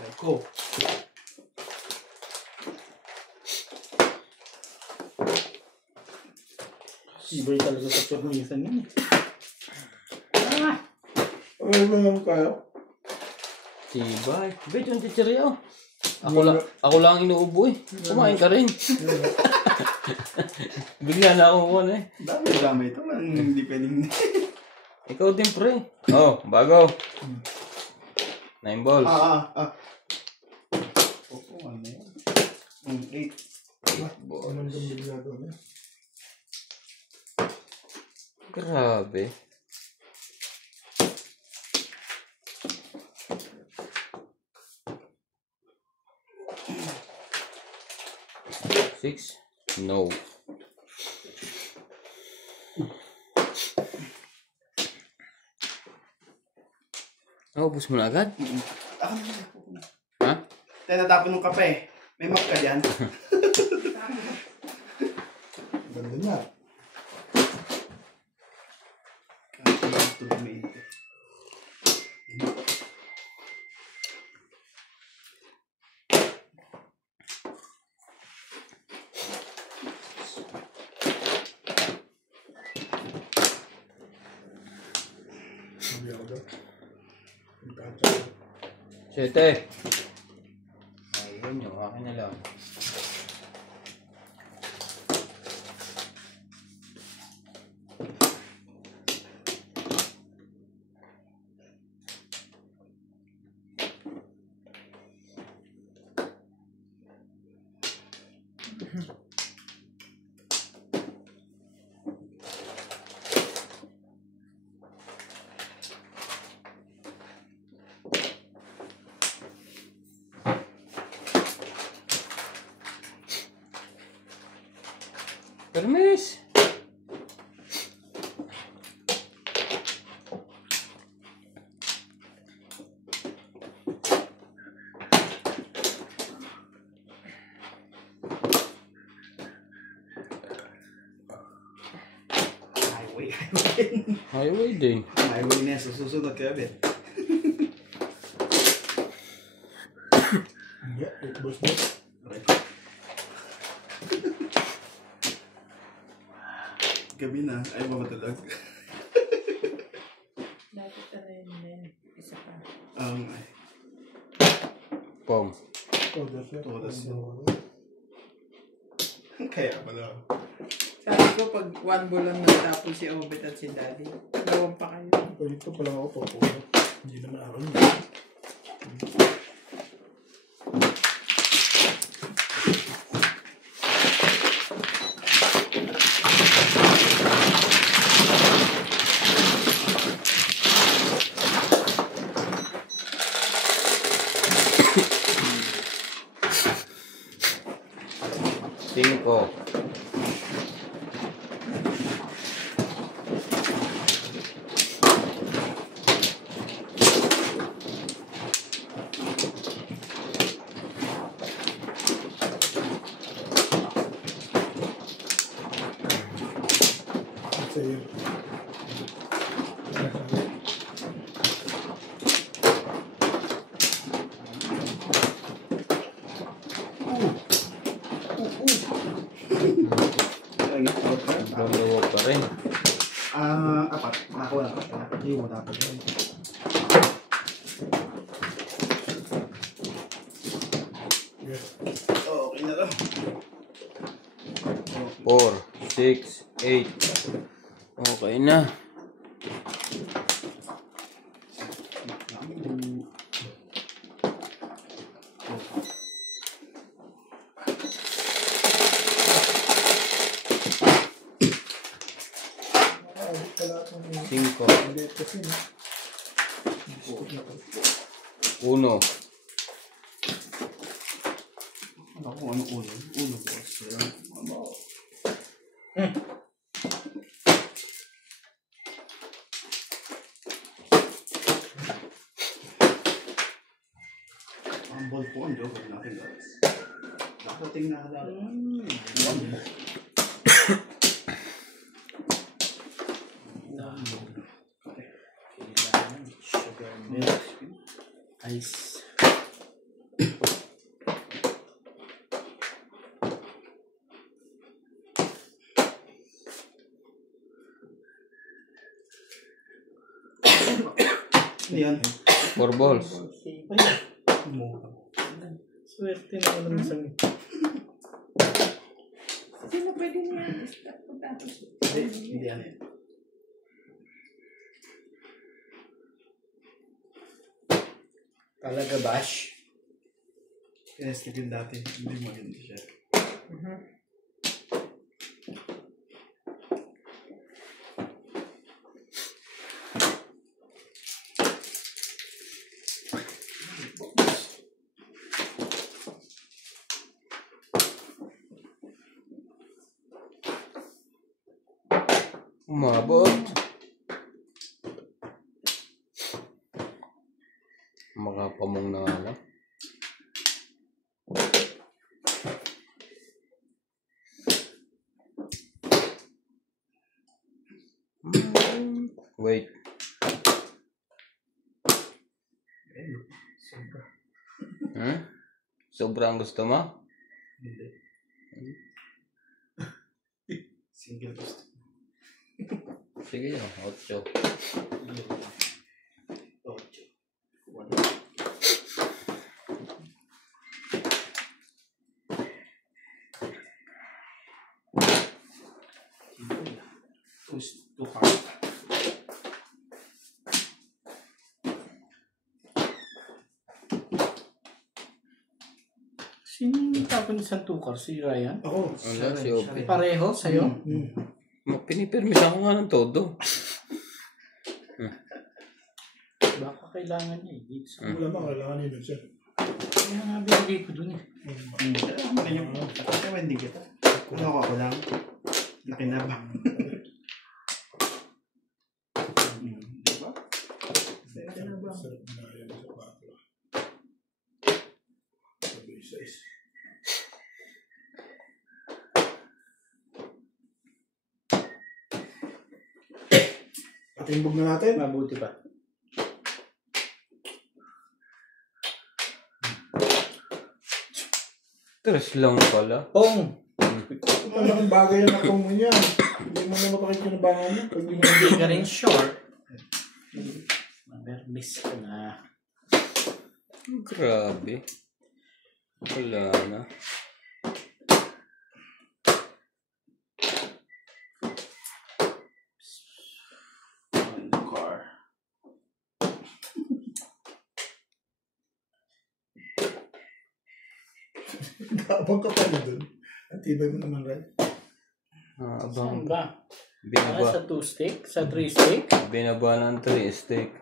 Ay, ko. Tibay talaga sa permisan yun eh. Ah! Ano naman kayo? Tibay. Bet yung chichirya oh. Ako lang inuubo eh. Kumain ka rin. Bigla na akong kuha eh. Dami ito. Hindi pwedeng... Ikaw din pre. Oh, bago. 9 balls. Oo, ano yan? 8. Ano nang bigla doon eh? Grabe. Six? No. Ubus mo na agad? Ako na. Ha? Tayo natapon ng kape. May map ka dyan? Ganda niya. Ito dumain. Sabi ako doon. 7. Ayun yung akin na lang. Permis. Highway din. Highway na sa susunod kaya bet. Hindi, 8 balls na. Gabi na. Ay, mamatulog. Dapat na rin din. Isa pa. Ay. Pom. Todas yan. Todas yan. Kaya pala. Sabi ko pag one ball lang natapos si Obet at si Daddy. Dalawang pa kayo. Dito pa lang ako papuno. Hindi naman ako yun. Cinco. Sa'yo. Lumuwa pa rin. Apat. Nakuha na apat na. Hindi mo dapat yun. Okay na lang. 4, 6, 8. Okay na. Wala itong 5. hindi kasi. Biskot na to. Uno. Ako, ano ulo? Ulo, boss. Ang ball po, ang joke natin, guys. Nakating na halala. Sugar milk. Ice. Yan. 4 balls. Swerte na naman sa Sino pwede niya? Pagkatapos. Hindi yan. Talaga bash. Yes, din dati. Hindi maganda siya. Umabot. Makapamong na nga lang. Wait. Sobrang gusto mo? Hindi. Single gusto. Sige yun, 8. 2 cards. Sino yung tapon isang tukar? Si Ryan? Ako. Wala, si Ope. Pareho sa'yo? Pinipirmisa ko nga ng todo. Baka kailangan niya eh. Dito sa... Wala ba? Kailangan nyo siya. Kaya nga binigay ko dun eh. Kaya hindi kita. Ano ako lang? Pinabang. Diba? Sarap na yan sa bato. Sabi size. Patimbog na natin. Mabuti pa. Tres lang pala. Pong! Malaking bagay na akong yan. Hindi mo na mapakikinabangan niya. Pag di mo Hindi ka rin short. Mabermis ka na. Grabe. Wala na. Car. Abang ka pa dun. Ang tibay mo naman, right? Abang. Saan ba? Binaba. Sa 2 stick? Sa 3 stick? Binaba ng 3 stick.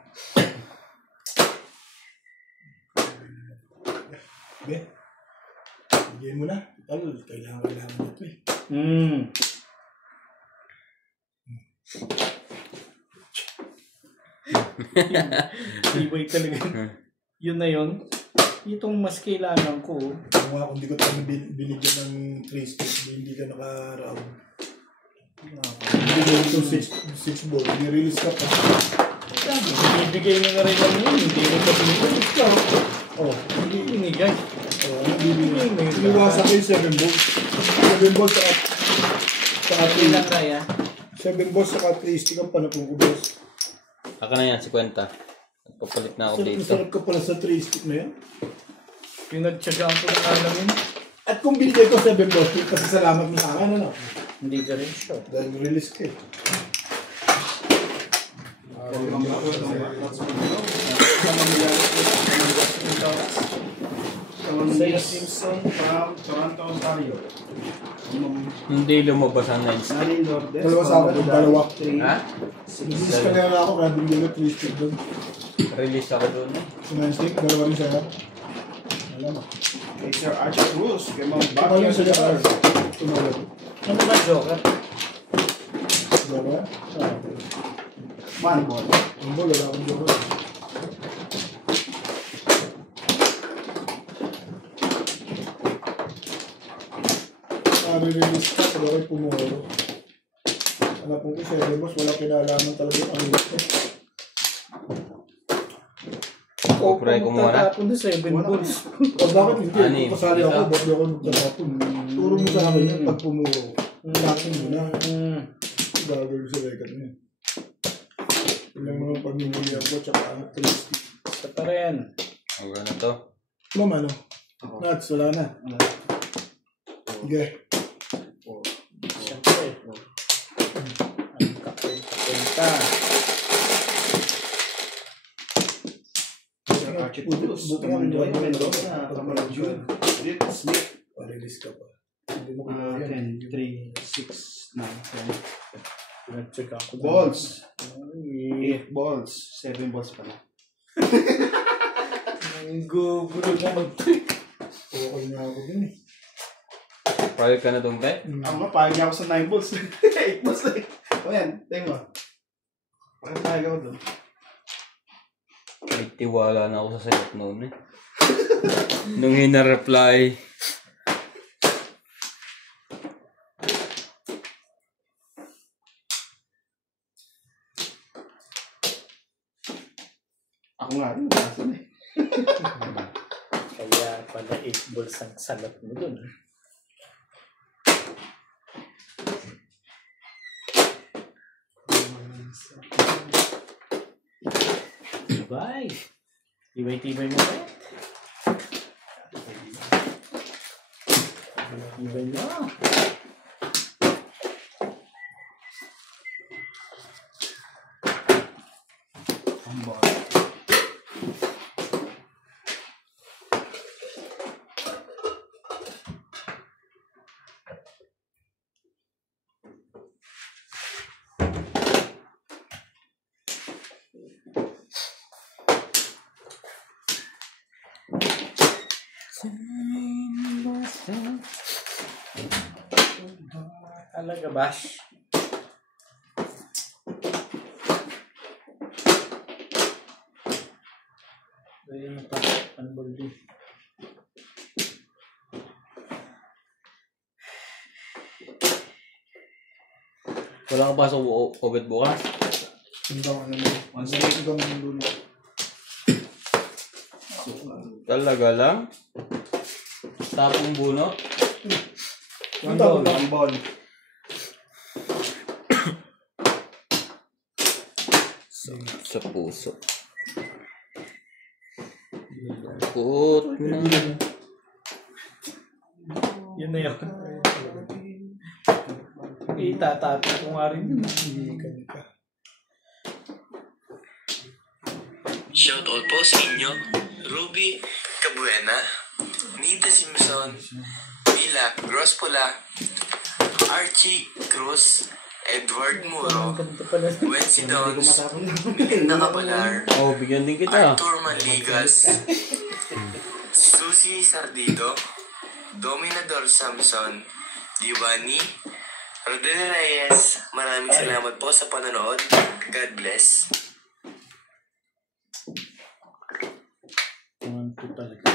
Okay. Bigay mo na. Kailangan na ito eh. Tibay talaga. Yun na yun. Itong mas kailangan ko. Kung hindi ko tayo binigyan ng 3 sticks, hindi ka naka-round. Hindi ko ito 6 ball. Ni-release ka pa. Ibigay mo na rin lang yun. Hindi mo pa binigay. Oh, Hindi binigay. bibigyan. Iniwasan ko yung 7 balls. 7 balls sa Ilang Raya? 7 balls sa 3 stick ang panapong ko, boss. Aka na yan, 50. Nagpapalit na ako dito. Masarap ka pala sa 3 stick na yan. Pinagtsagaan ko ng alamin. At kung binigay ko 7 balls, pasasalamat mo sa akin, ano? Hindi ka rin sure. Dahil release ka eh. Simpson from Toronto, Ontario. Hindi lumabas ang 9 stick. Nari Lourdes. Dalawa sa akin, dalawa. Ha? Release ka na ako, kaya binigyan ko 3 stick doon. Release ako doon eh. Sinastik, dalawa rin sa'yo. Alam mo. Kay Sir Archie Cruz, kay Ma'am Tumalong Bakia sila. Sir. Tumalong. Ano ba Joker? Dalawa. Man ball. Ang bola, wala akong joker. Re-release ka, sa laki pumuro. Alam po ko, 7 boss, wala kinalaman talaga yung ano ito. O, pre, kumuha na. Tatapon na 7 balls. O bakit hindi? Anim. Kung kasali ako, bakit ako nagtatapon? Turo mo sa akin yan pag pumuro. Tapon mo na. Gagawin sa record mo. Tingnan mo yung pamimili ako, tsaka ang tristy. Isa pa rin. Huwag na to. Ma'am, ano? Nuts, wala na. Sige. Siyempre. Ang kakenta. Sir Archie Cruz, Kamandoy Mendoza, Kamandoy June, Rick Smith. Pa-release ka pa. Hindi mo kaya 10, 3, 6, 9, Nag-check ako. 10. Balls. Ay, 8 balls. 7 balls pala. ang gugulo mo mag-trick. okay na ako din eh. Private ka na doon, be? Ako nga, pahig niya ako sa 9 balls. 8 balls lang. O yan, tayo mo. Pahig ako doon. May tiwala na ako sa sagot noon eh. Nung hina-reply. Ako nga rin, nasa na eh. Kaya pala 8 balls ang salat mo dun. Tibay. Tibay-tibay mo ba? Tibay mo. Ang ball. Talaga, Bash. Gaya mo pa. Unball din. Wala kang pasok obet bukas? Hanggang ano mo. Hanggang ang dulo. Talaga lang? Tapong bunot? Ang tawag Ang ball. Sa puso. Put na. Yun na yun. Itatapi ko nga rin yun. Shoutout po sa inyo, Ruby Cabuena, Nita Simpson, Mila Grospola, Archie Cruz, Edward Muro, Wency Dons, Melinda Cabalar, Oh, bigyan din kita. Arthur Manligas, Susie Sardido, Dominador Samson, Giovanni, Rodel Reyes, maraming salamat po sa panonood. God bless. Ito talaga.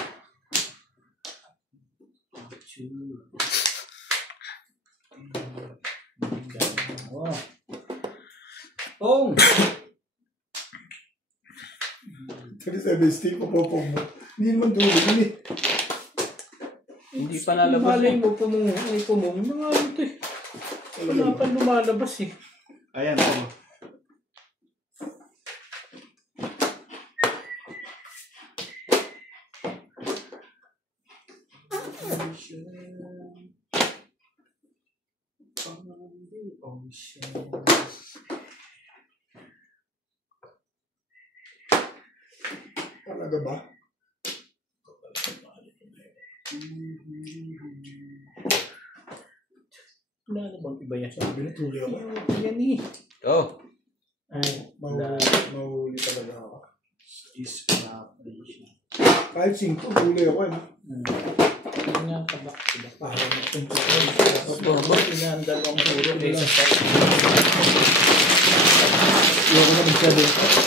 Oh! Kasi sabi, Steve, papapong mo. Hindi naman dulo yun eh. Hindi pa nalabas. Malay mo pumung. May pumung. Mga ito eh. Wala pa lumalabas eh. Ayan, ako. Talaga ba? Wala na bang iba yan? Sabi na tuloy ako. Yan eh. Oh, Ay, Mahuli talaga ako. is collaboration. Kahit 5, huli ako eh. Yun nga, kabak. Parang itong Pinandal ang puro kaysa sa Yung ako na mag-7 cup.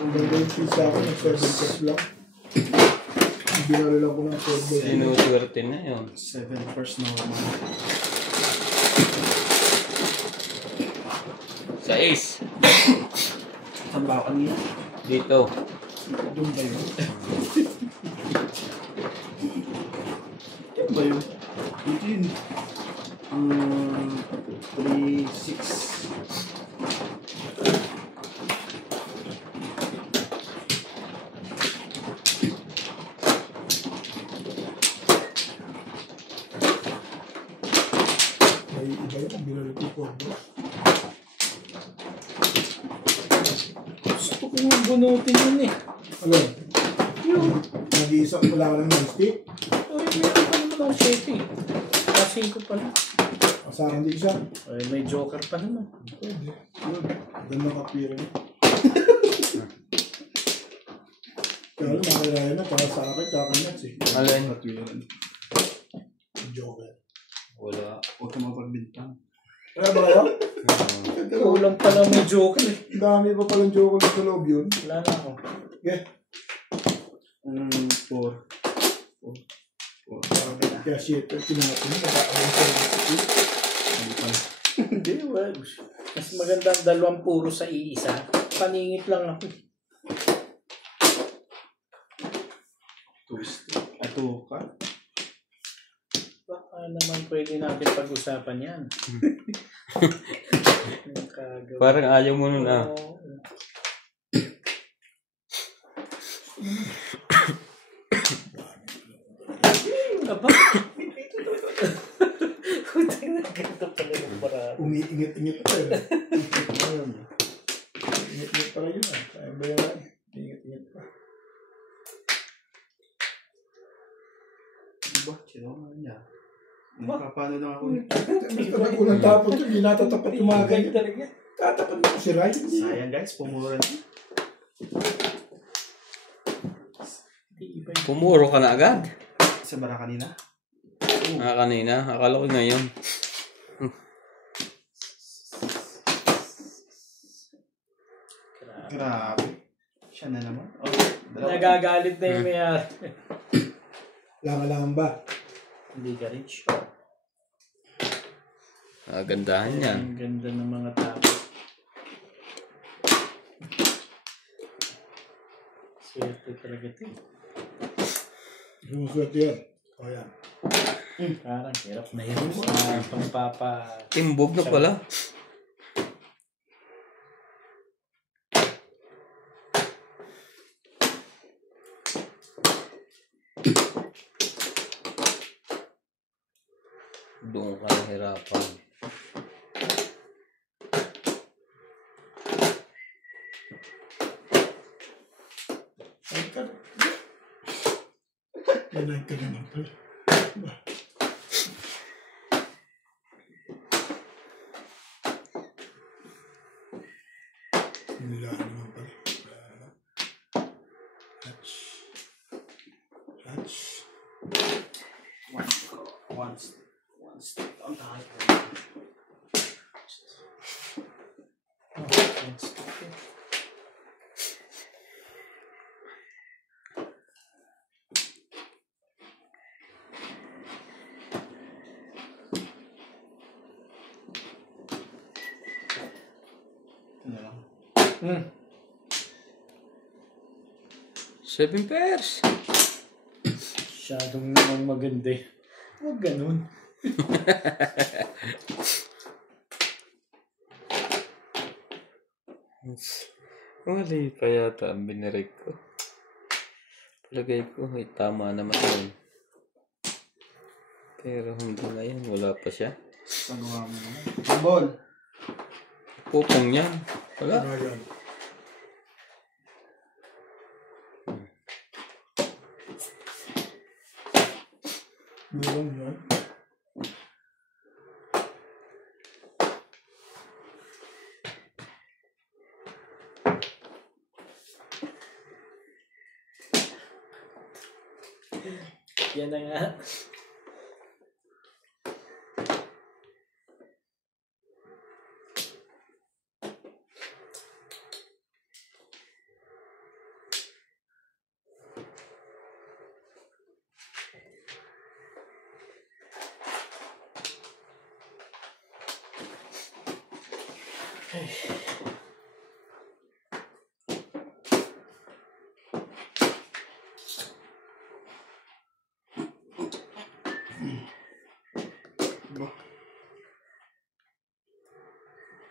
Kung may pizza ako, mag-7 cup lang. Binalo lang ko ng 4 Sinuswerte na yun. 7 first normal. Sa ace. Saan ba ako kanina? Dito. Doon ba yun? Doon ba yun? Dito yun. 3, 6. May iba yun, ang binalo ko 4 boss. gusto ko nga bunutin yun eh. Ano? Nag-iisa, wala ka lang ng stick. Ay, meron pa naman ang 7 eh. Kasing ko pala. Asahan din siya. Ay, may joker pa naman. Pwede. Yun. Ganda kapira niya. Kaya alam, makakilala na para sa akin, kakanats eh. Alin? Joker. Wala. Huwag ka mapagbintang. Kaya ba kayo? Kulang pala may joker eh. Ang dami pa palang joker sa loob yun. Wala na ako. Yeah. 4. Kaya shit, tinatapin mo. Nakakabang sa Hindi, wala. Mas maganda ang dalawang puro sa iisa. Paningit lang ako. Twist. Ato ka. Baka naman pwede natin pag-usapan yan. Parang ayaw mo nun ah. Oo. Aba? Kuting na ganito pala yung paraan. Umiingit-ingit pa eh. Ingit-ingit pala yun ah. Kaya ba yan? Ingit-ingit pa. Diba? Sino nga niya? Paano lang ako? Basta nag-unang tapon ito, hindi natatapat yung mga ganyan. Talaga. Tatapat mo si Ryan. Sayang guys, pumura na. Pumuro ka na agad. Sa bara kanina? Kanina. Akala ko ngayon. Grabe. Siya na naman. Nagagalit na yung mayari. Langalangan ba? Hindi ka rin sure. Gandahan yan. Ang ganda ng mga tao. Swerte talaga ito. Sumuswerte yan. O yan. Parang hirap na yun sa pangpapa... Timbog na pala. Doon ka nahirapan. Ay ka. Yan ka naman pala. Nilaan naman pala. Hatch. One step on tayo. Ano lang? 7 pairs. Masyadong namang maganda eh. Huwag ganun. Mali pa yata ang binirek ko. Palagay ko, ay tama naman yun. Pero hindi na yun, wala pa siya. Pagawa mo naman. Ball! Pupong niya. Wala. Ryan. Meron yan. Yan na nga.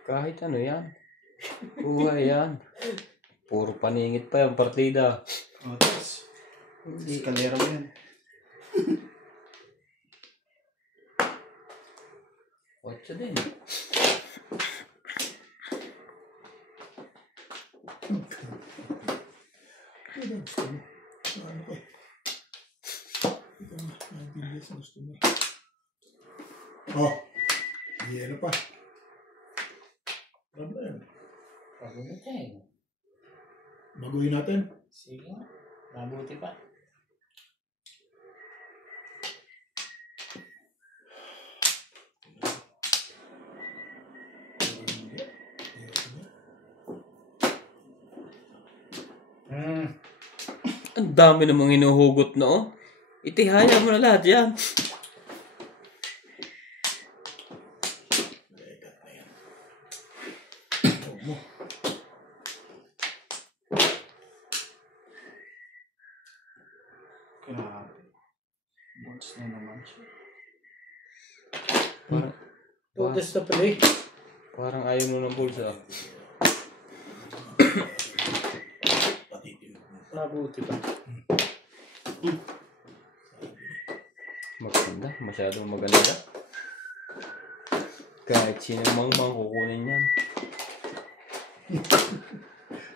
Kahit ano yan. Buhay yan. Puro paningit pa yung partida. Oh, tapos. Eskalera mo yan. Watcha din. Oh, ano pa? Ano yan? Pagutin. Baguhin natin. Sige nga. Mabuti pa. Ang dami namang inuhugot na oh. Itihaya mo na lahat yan. Grabe. Bots na naman siya. Butas na pala eh. Parang ayaw mo ng bulsa. Mabuti pa. Maganda. Masyadong maganda. Kahit sino mang kukunin yan.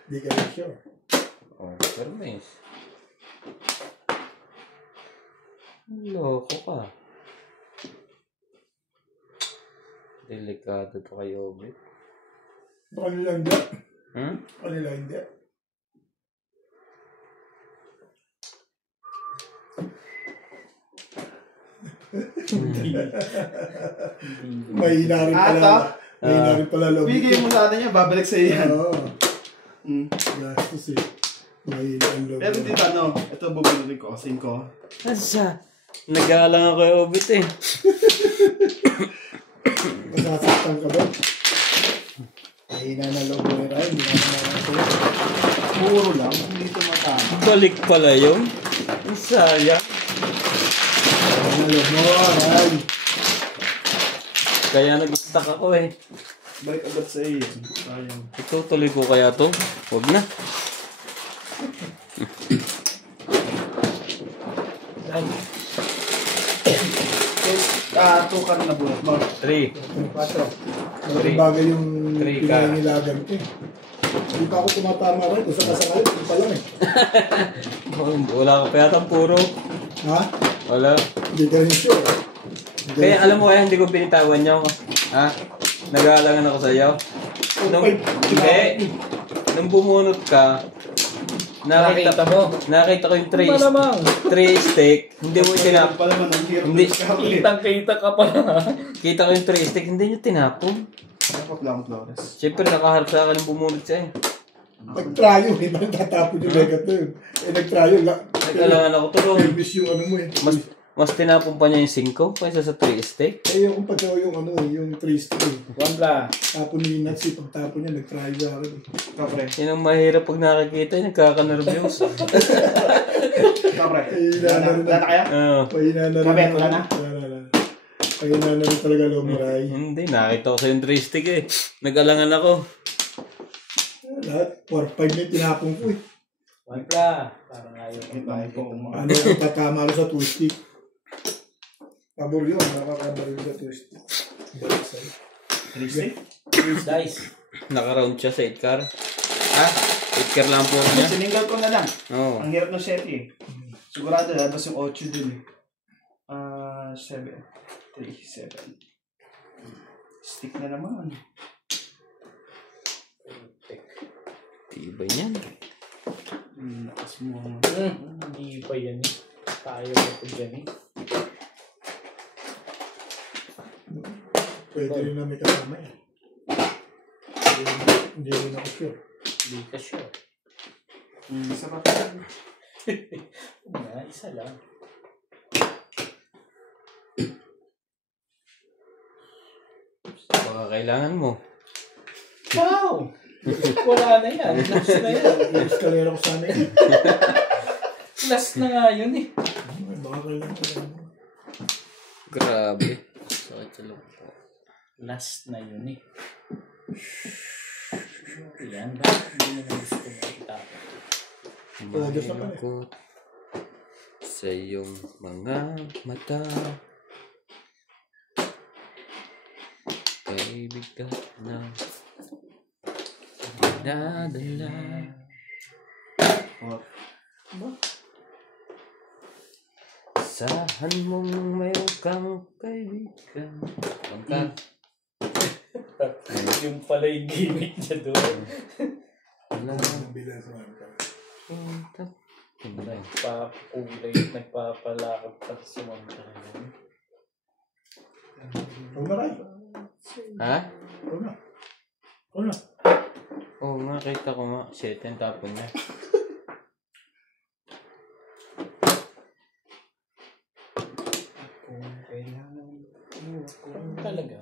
Hindi ka rin sure. Oh, permis. Loko ka. Delikado to kayo, Obit. Kanila hindi. Hmm? Kanila hindi. Mahina rin pala. Ata? Mahina rin pala loob. Bigay mo sa atin yan, babalik sa iyo yan. Oo. Mm. Gastos eh. Mahina ang loob. Pero dito ano, ito bubunutin ko, 5. Asa? Nag-aalang ako kay Obit eh. Masasaktan ka ba? Mahina na loob mo rin. Hindi na naman. Puro lang, hindi ito matama. Balik pala yun. Ang sayang. Mahina na loob mo. Ay. Kaya nag-stuck ako eh. Balik agad sa iyo. Sayang. Itutuloy ko kaya to? Huwag na. Tukar na bunot mo. 3. 4. Malaking bagay yung Three ka. pinangilagan ko eh. Hindi pa ako tumatama rin. Kung saan kasakali, hindi pa lang eh. Wala ka pa yata puro. Ha? Wala. Hindi ka rin sure. Kaya alam mo kaya hindi ko pinitawan niyo. Ha? Nag-aalangan ako sa iyo. Hindi. Nung bumunot ka, Nakita mo. nakita ko yung Malamang. 3 stick. Hindi mo tinapon. Pa naman, ang hirap Hindi. ng scatter. Kitang-kita ka pa. Kita ko yung 3 stick. Hindi nyo tinapon. Dapat lang, Flores. Siyempre nakaharap sa akin yung bumunot siya eh. Nag-tryo. Hindi ba tatapon yung legat na yun? Eh, nag-tryo. Nag-alangan ako tulong. Service yung ano mo eh. Mas tinapon pa niya yung 5 kaysa sa 3 stick. Eh, yung pagkaw yung ano, yung 3 stick eh. Wala. Tapon ni Nancy, pagtapon niya, nag-tryo sa akin eh. Kapre. Yan ang mahirap pag nakakita, nagkaka-nervyos. Kapre. Mahina na rin. Wala na kaya? Mahina na rin. Kabet, wala na? Wala. Mahina na rin talaga Lomuray. Hindi, nakita ko sa yung 3 stick eh. Nag-alangan ako. Lahat, 4-5 na yung tinapon ko eh. Wala. Parang ayaw. Tayo po. Ano yung tatama rin sa 2 stick? Pabor yun, nakakabaril sa 2 stick. Balik sa'yo. 3 stick? Dice. Naka-round siya sa 8 car. Ha? 8 car lang po niya. Sininggal ko na lang. Oo. Ang hirap ng 7 eh. Sigurado labas yung 8 dun eh. 7. 3, 7. Stick na naman. Tibay niyan. Lakas mo. Hindi pa yan eh. Kaya mo ito dyan eh. Pwede rin na may kasama eh. Hindi rin ako sure. Hindi ka sure. Isa pa. Isa lang. Baka kailangan mo. Wow! Wala na yan. Last na yan. Eskalera ko sana yun. Last na nga yun eh. Baka kailangan. Grabe. Sakit sa loob ko. Last na yun eh. Yan. Bakit hindi na gusto mo itapon? Malungkot sa iyong mga mata. Kay bigat na dinadala. Sahan mong mayroon kang kaibigan. Bangka. Yung pala yung gimmick niya doon. Wala. Bilang sa mga Punta. Nagpapulay, nagpapalakad pa si Wanda. Ikaw na rin. Ha? Ikaw na. Ikaw na. Oo nga, kita ko nga. Shit, yung tapon niya. Talaga?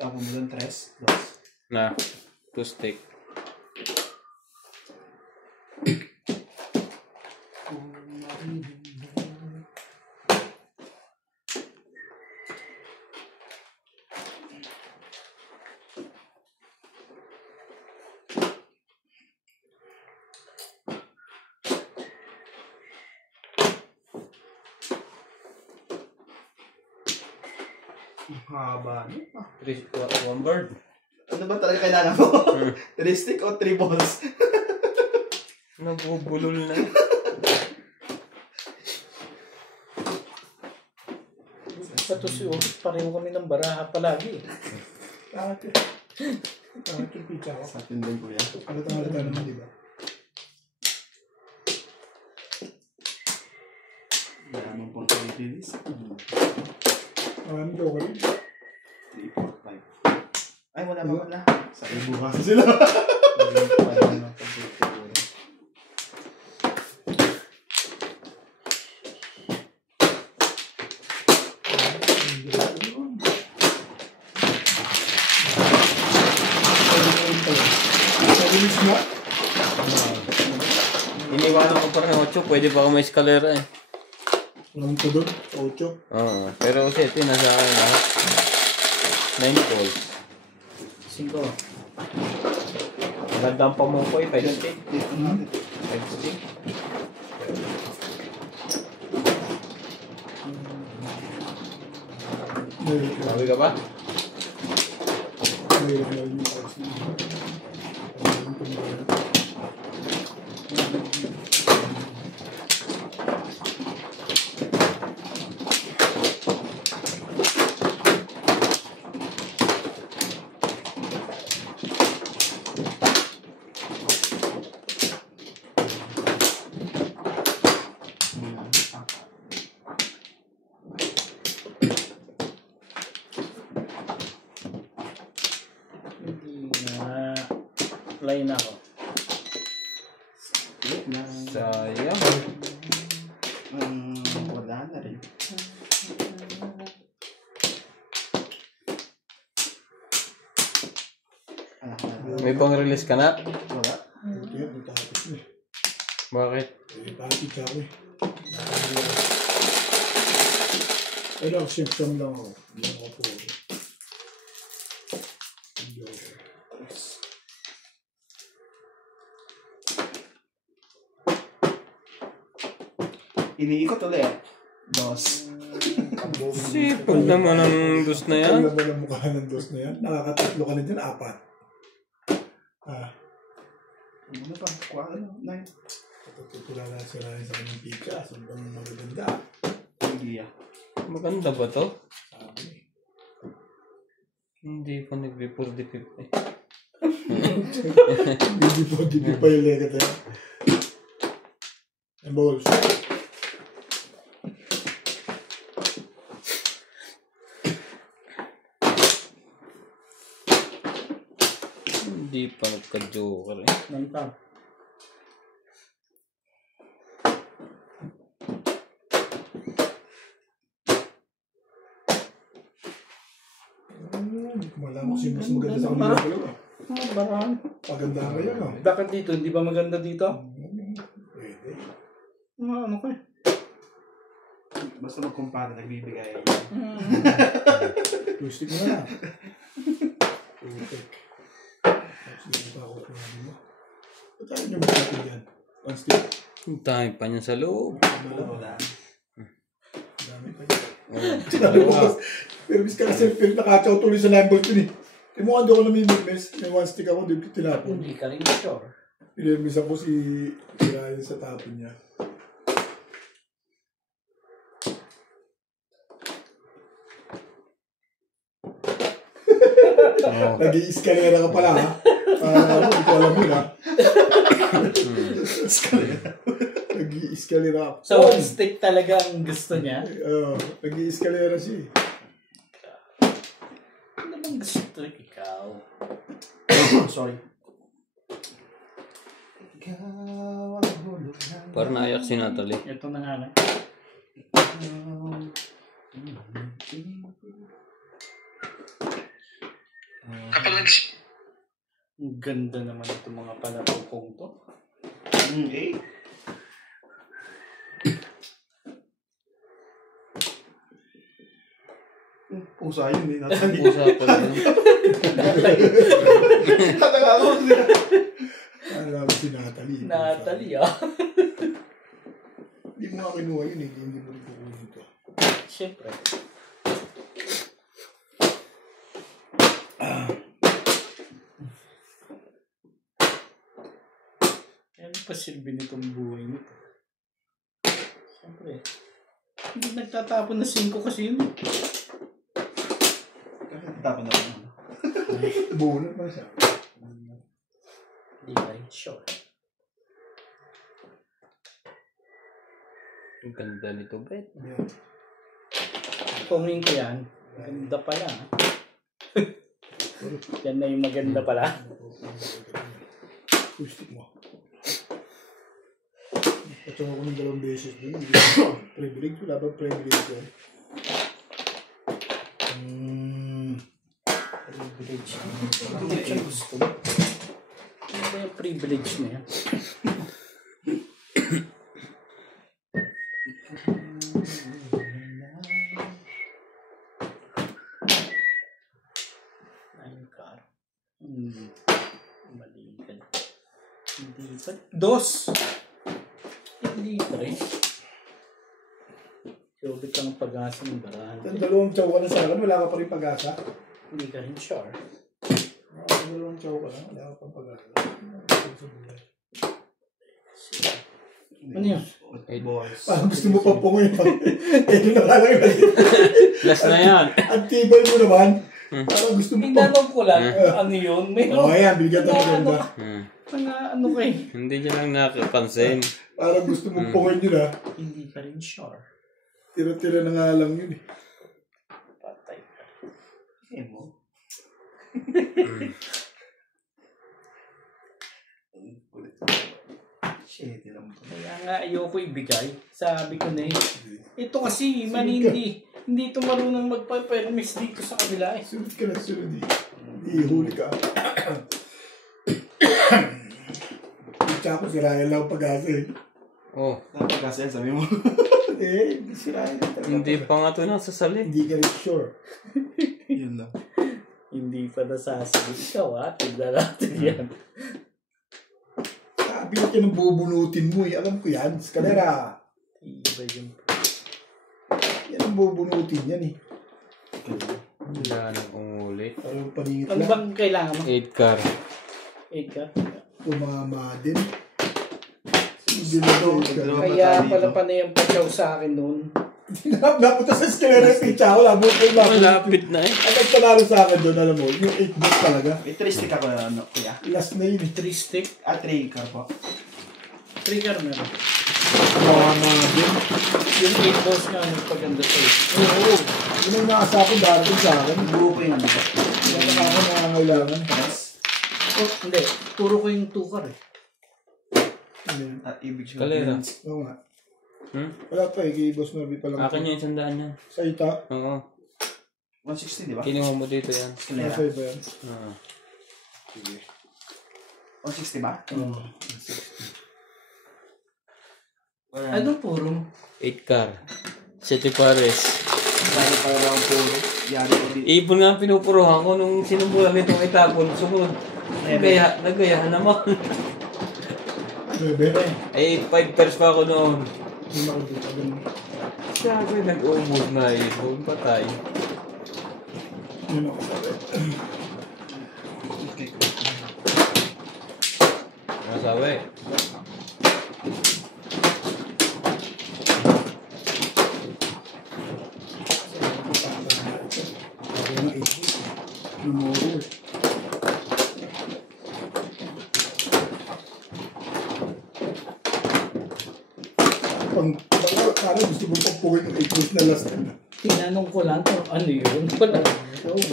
Tapos mo lang 3, 2. Na, two stick. Haba. One bird. Ano ba talaga kailangan mo? 3 stick o 3 balls? Nabubulol na. Ito si Ovid, pareho kami ng baraha palagi. Bakit yun? Bakit yung pizza ko? Sa atin din kuya. Halata naman, di ba? Maraming po sa release. Maraming ko rin. 3, 4, 5. Ay, wala ba wala? Sa ibo kasi sila. Release na? Iniwanan ko pa rin ng 8. Pwede pa ako may eskalera eh. Alam ko doon, 8. Oo. Pero kasi ito nasa akin lahat. 9 calls. 5. Nagdang pa mo ko eh. 5 stick. 5 stick. Sabi ka ba? Line ako. Sayang. Wala na rin. May pang release ka na? Wala. Bakit? Pizza ko eh. Pero symptom lang ako. Hindi ako po. Iniikot ulit. 2. Sipag naman ang dos na yan. Alam mo ng mukha ng dos na yan? Nakakatatlo ka na dyan, 4. Ano pa? Kuha na. 9. Tutula na sila sa kanyang pizza. Sobrang magaganda. Hindi ah. Maganda ba to? Sabi. Hindi pa nag-report the 50. Hindi pa yung legat eh. And balls. Hindi pa nagka-joker eh. Nantang. Hindi ko malaman kasi mas maganda sa kanila dalawa. Barahan. Pagandaan kayo, no? Bakit dito? Hindi ba maganda dito? Pwede. Ano ko eh. Basta magkumpara, nagbibigay. Twistic mo na lang. Perfect. Tapos hindi pa ako kumain mo. Ba't tayo nyo magkakil yan? One stick. Ang dami pa niyan sa loob. Wala. Dami pa yan. Oh, Sinabi ko, pero bis ka kasi pero nakatsaw tuloy sa number 2 eh. Di mo kando ko namimigmes. May one stick ako, di ko tinapon. Hindi ka rin sure. Pinirmisan ko si Ryan sa tapon niya. Oh. Nag-i-escalera ka pala ha. Hindi ko alam yun ha. Nag-i-escalera ako. So, one stick talaga ang gusto niya? Nag-i-escalera siya eh. Ano bang gusto ikaw? Sorry. Parang naiyak si Natalie. Ito na nga na. Kapag Ang ganda naman itong mga palapokong to. Eh? Pusa yun eh. Pusa pa rin. Alam mo si Natalie. Natalie ah. Hindi mo nga kinuha yun eh. Hindi mo rin kukunin ito. Siyempre. Ano pa silbi nitong buhay nito? Siyempre. Hindi nagtatapon na 5 kasi yun. Tapon na lang. Bulan pa siya. Hindi ka rin sure. Ang ganda nito, Bet. Yan. Pungin ko yan. Maganda pala. Yan na yung maganda pala. Twistic mo. Patsawa ko ng 2 beses din. Privilege. Wala ba privilege yan? Privilege. Ano siya gusto mo? Ano ba yung privilege na yan? Ayun ka. Mali ka. Hindi pa. 2! Hindi pa rin. Sobit kang pag-asa ng barahan. Ang 2 tsaw ka na sa akin. Wala ka pa rin pag-asa. Hindi ka rin sure. Ang 2 tsaw ka na. Wala ka pang pag-asa. Ano yun? Boys. Parang gusto mo pa pungoy. Ito na nga lang. Last na yan. Ang tibay mo naman. Parang gusto mo pa. Tinanong ko lang ano yun. May Ayan, bigyan ka maganda. ano kay? Hindi niya lang nakapansin. Parang gusto mo pungoy yun ha. Hindi ka rin sure. Tira-tira na nga lang yun eh. Patay ka. Eh mo. Shit, ilang mo. Kaya nga ayoko ibigay. Sabi ko na eh. Ito kasi hindi ito marunong magpa-permis dito sa kabila eh. Sunod ka na sunod eh. Ihuli ka. Tsaka ko si Ryan lang pag-asa eh. Oh, Dapat kasi yan, sabi mo. Hindi si Ryan. hindi pa nga ito nasasali. Hindi ka rin sure. Yun lang. Hindi pa nasasabi. Ikaw tignan natin yan. Sabi ko ng bubunutin mo eh. Alam ko yan. Skalera. Iba yung Yan ang bubunutin yan eh. Wala nang umulit. Parang paningit ano lang. bang kailangan mo? 8 car. 8 ka? Tumama din. Hindi na ito. Dalawa Kaya ba tayo pala dito? panay ang patyaw sa akin noon. Napunta sa eskalera yung pitcha ko. Labot ko yung labot. Malapit na eh. Ang nagpanalo sa akin doon, alam mo, yung 8 bit talaga. May 3 stick ako na ano, kuya. Last na yun. 3 stick. 3 car po. Trigger meron. Mga mga din. Yung 8 balls nga nagpaganda sa iyo. Oo. Yun ang nakasa ko darating sa akin. Buo ko yung ano. Yung ako nangangailangan. Oh, hindi. Turo ko yung 2 car eh. Ano? At ibig Kalera. Oo nga. Hmm? Wala pa eh. Kay Boss Norby pa lang. Akin yung 100 yan. Sa ita. Oo. 160, di ba? Kinuha mo dito yan. Kalera. Nasa iba yan. Oo. Sige. 160 ba? Oo. Anong puro mo? 8 car. 7 pares. Dahil para lang puro. Yari ko dito. Ipon nga ang pinupuruhan ko nung sinumbulan nitong itapon. Sumunod. Nagayahan naman. Bebe. Eh, 5 pairs pa ako noon. Hindi makikita ganun. Sabi, nag-ubos na ipon. Patay. Yun ako sabi. Masabi. Sabi nga 8 bit. Namoro. Parang gusto mo pagpuwin ng 8 bit na last time. Tinanong ko lang kung ano yun. Wala.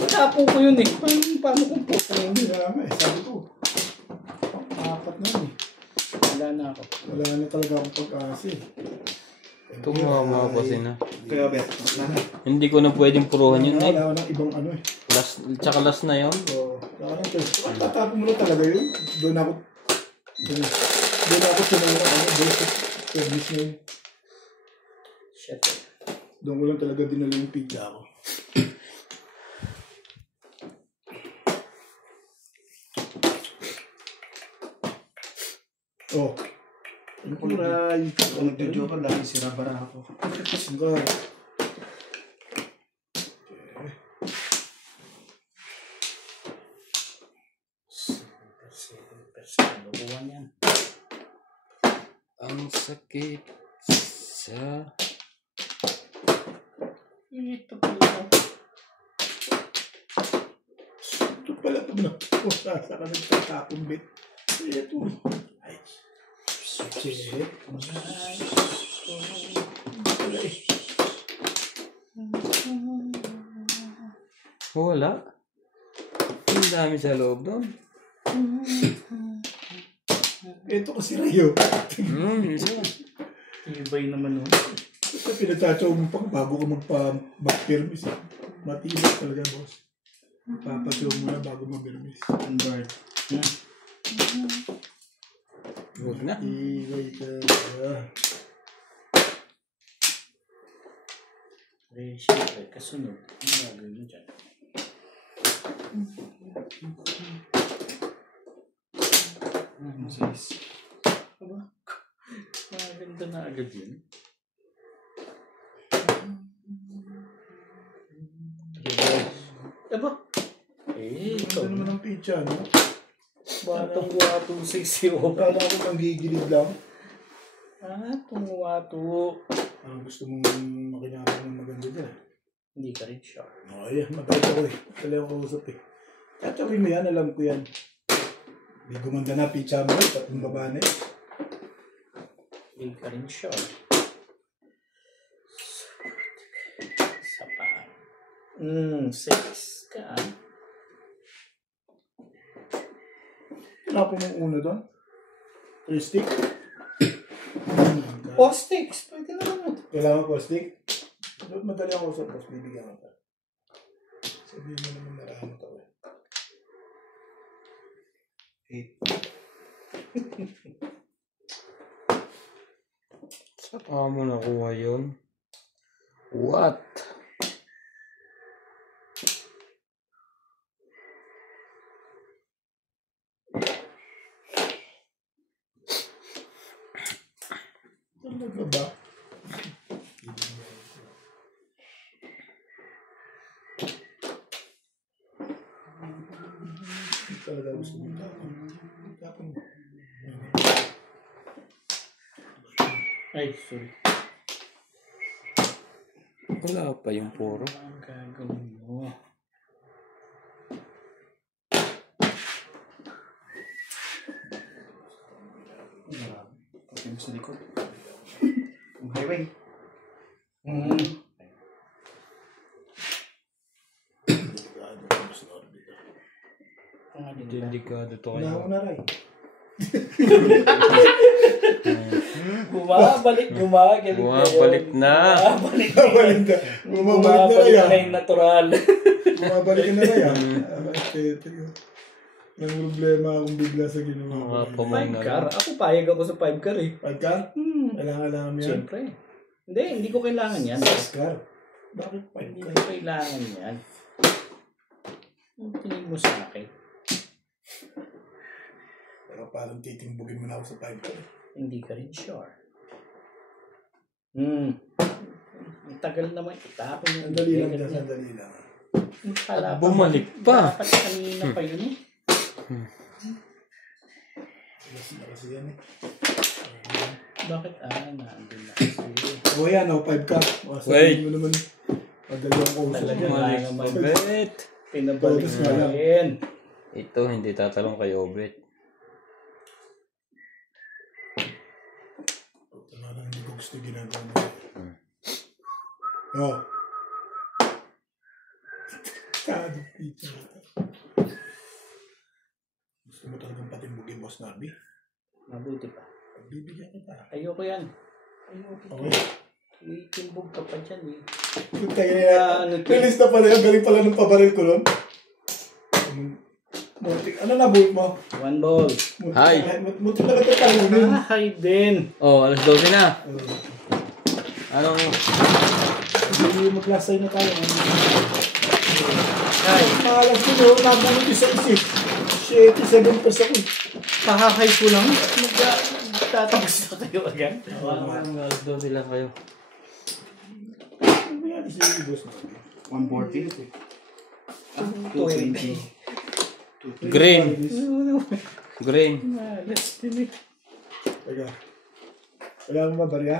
Tapon ko yun eh. Paano kung po? Hindi naman eh. Sabi ko. Apat na yun eh. Wala na ako. Wala na talaga akong pag-asa eh. Tumuha mga bosin na. Kaya bet. Hindi ko na pwedeng puruhan yun eh. Wala ng ibang ano eh. Tsaka last na yun. So, wala ng test. Tatapon mo na talaga yun. Doon ako sinunod ano. Basic service na yun. Shit. Doon ko lang talaga dinala yung pizza ko. Oh. Kuray. Kung nagjo-joke ka, lagi sira-bara ako. Singkar. Lukuhan yan. Ang sakit sa... Ito pala. Ito pala ito na. Oh, saka nagtatapon bit. Ito. Ay. Sige. Wala. Ang dami sa loob doon. Ito kasi Rayo. Isa. Ibay naman nun. Ito pinagtatsaw mo pa bago ka mag-permis. Matibay talaga, boss. Papatsaw mo na bago mag-permis. Convert. Huwag na. Matibay talaga. Eh, syempre, kasunod. Ano gagawin mo dyan? Sis. Aba? Maganda na agad yun. Aba? Eh, ikaw Ganda naman ang pizza, no? Batong-watong sisiyo. Kala ko pang gigilid lang. Tungwato. Parang gusto mong makinapin ng maganda dyan. Hindi ka rin siya. Oh, yeah. Mabait ako eh. Talagang ako usap eh. Tatawin mo yan, alam ko yan. May gumanda na pizza mo eh. Tatlong baba na eh. Hindi ka rin siya. Isa pa. 6 ka. Tinapin mo yung una doon. 3 stick. Sticks. Pwede naman. Kailangan ko stick. Doon madali ako sa boss. Bibigyan ko pa. Sabihin mo naman marami to eh. 8. Saka mo nakuha yun. What? Talaga ba? Talaga gusto mo tapon. Tapon mo. Ay, sorry. Wala pa yung puro. Ang gagawin mo. Pati mo sa likod. Ang highway. Delikado to Wala kayo. ko na rin. Bumabalik na. Bumabalik na. Bumabalik Bumabalik na. Bumabalik na na rin. yung natural. Bumabalik na rin. May problema akong bigla sa ginawa ko. Mga pamay 5 na car. lang. Ako payag ako sa 5 car eh. Pagka? Kailangan mo yan? Siyempre. Hindi ko kailangan yan. Pagka? Bakit Hindi pagka? ko kailangan yan. Ang tingin mo sa akin. Pero parang titimbugin mo na ako sa pagka. Hindi ka rin sure. Ang tagal naman itapon yung Sandali lang bigat dyan, niya. sandali lang. Pala pa- Bumalik pa. Dapat kanina pa yun eh. Kasi yan eh. Bakit? Nandun na kasi. O yan, 5 ka. Wait. Mo naman. Magaling ko. Talaga Bumalik nga naman. Obet. Pinabalik Todos na nga lang. rin. Ito, hindi tatalong kay Obet. Talagang hindi ko gusto ginagawa mo. Oh. Kado pizza. Gusto mo talagang patimbugin, Boss Narby? Mabuti pa. Pagbibigyan kita. Ayoko yan. Ayoko. Okay. Itimbog ka pa dyan eh. Kaya, Ano to? release na pala yung galing pala ng pabaril ko nun. Muntik. Ano na buhit mo? 1 ball. Hi. Muntik na kita talunin. Hi din. Oh, alas 12 na. Anong... Hindi mo class sign na tayo. Hi. Malas ko doon. Nagano ko sa isip. 7 pa sa ko. Pahahay ko lang. Magtatapos na kayo agad. Alas 12 lang kayo. Ano yan? Si Boss Narby. 140. 20. Green. Green. Malas din eh. Teka. Wala mo ba barya?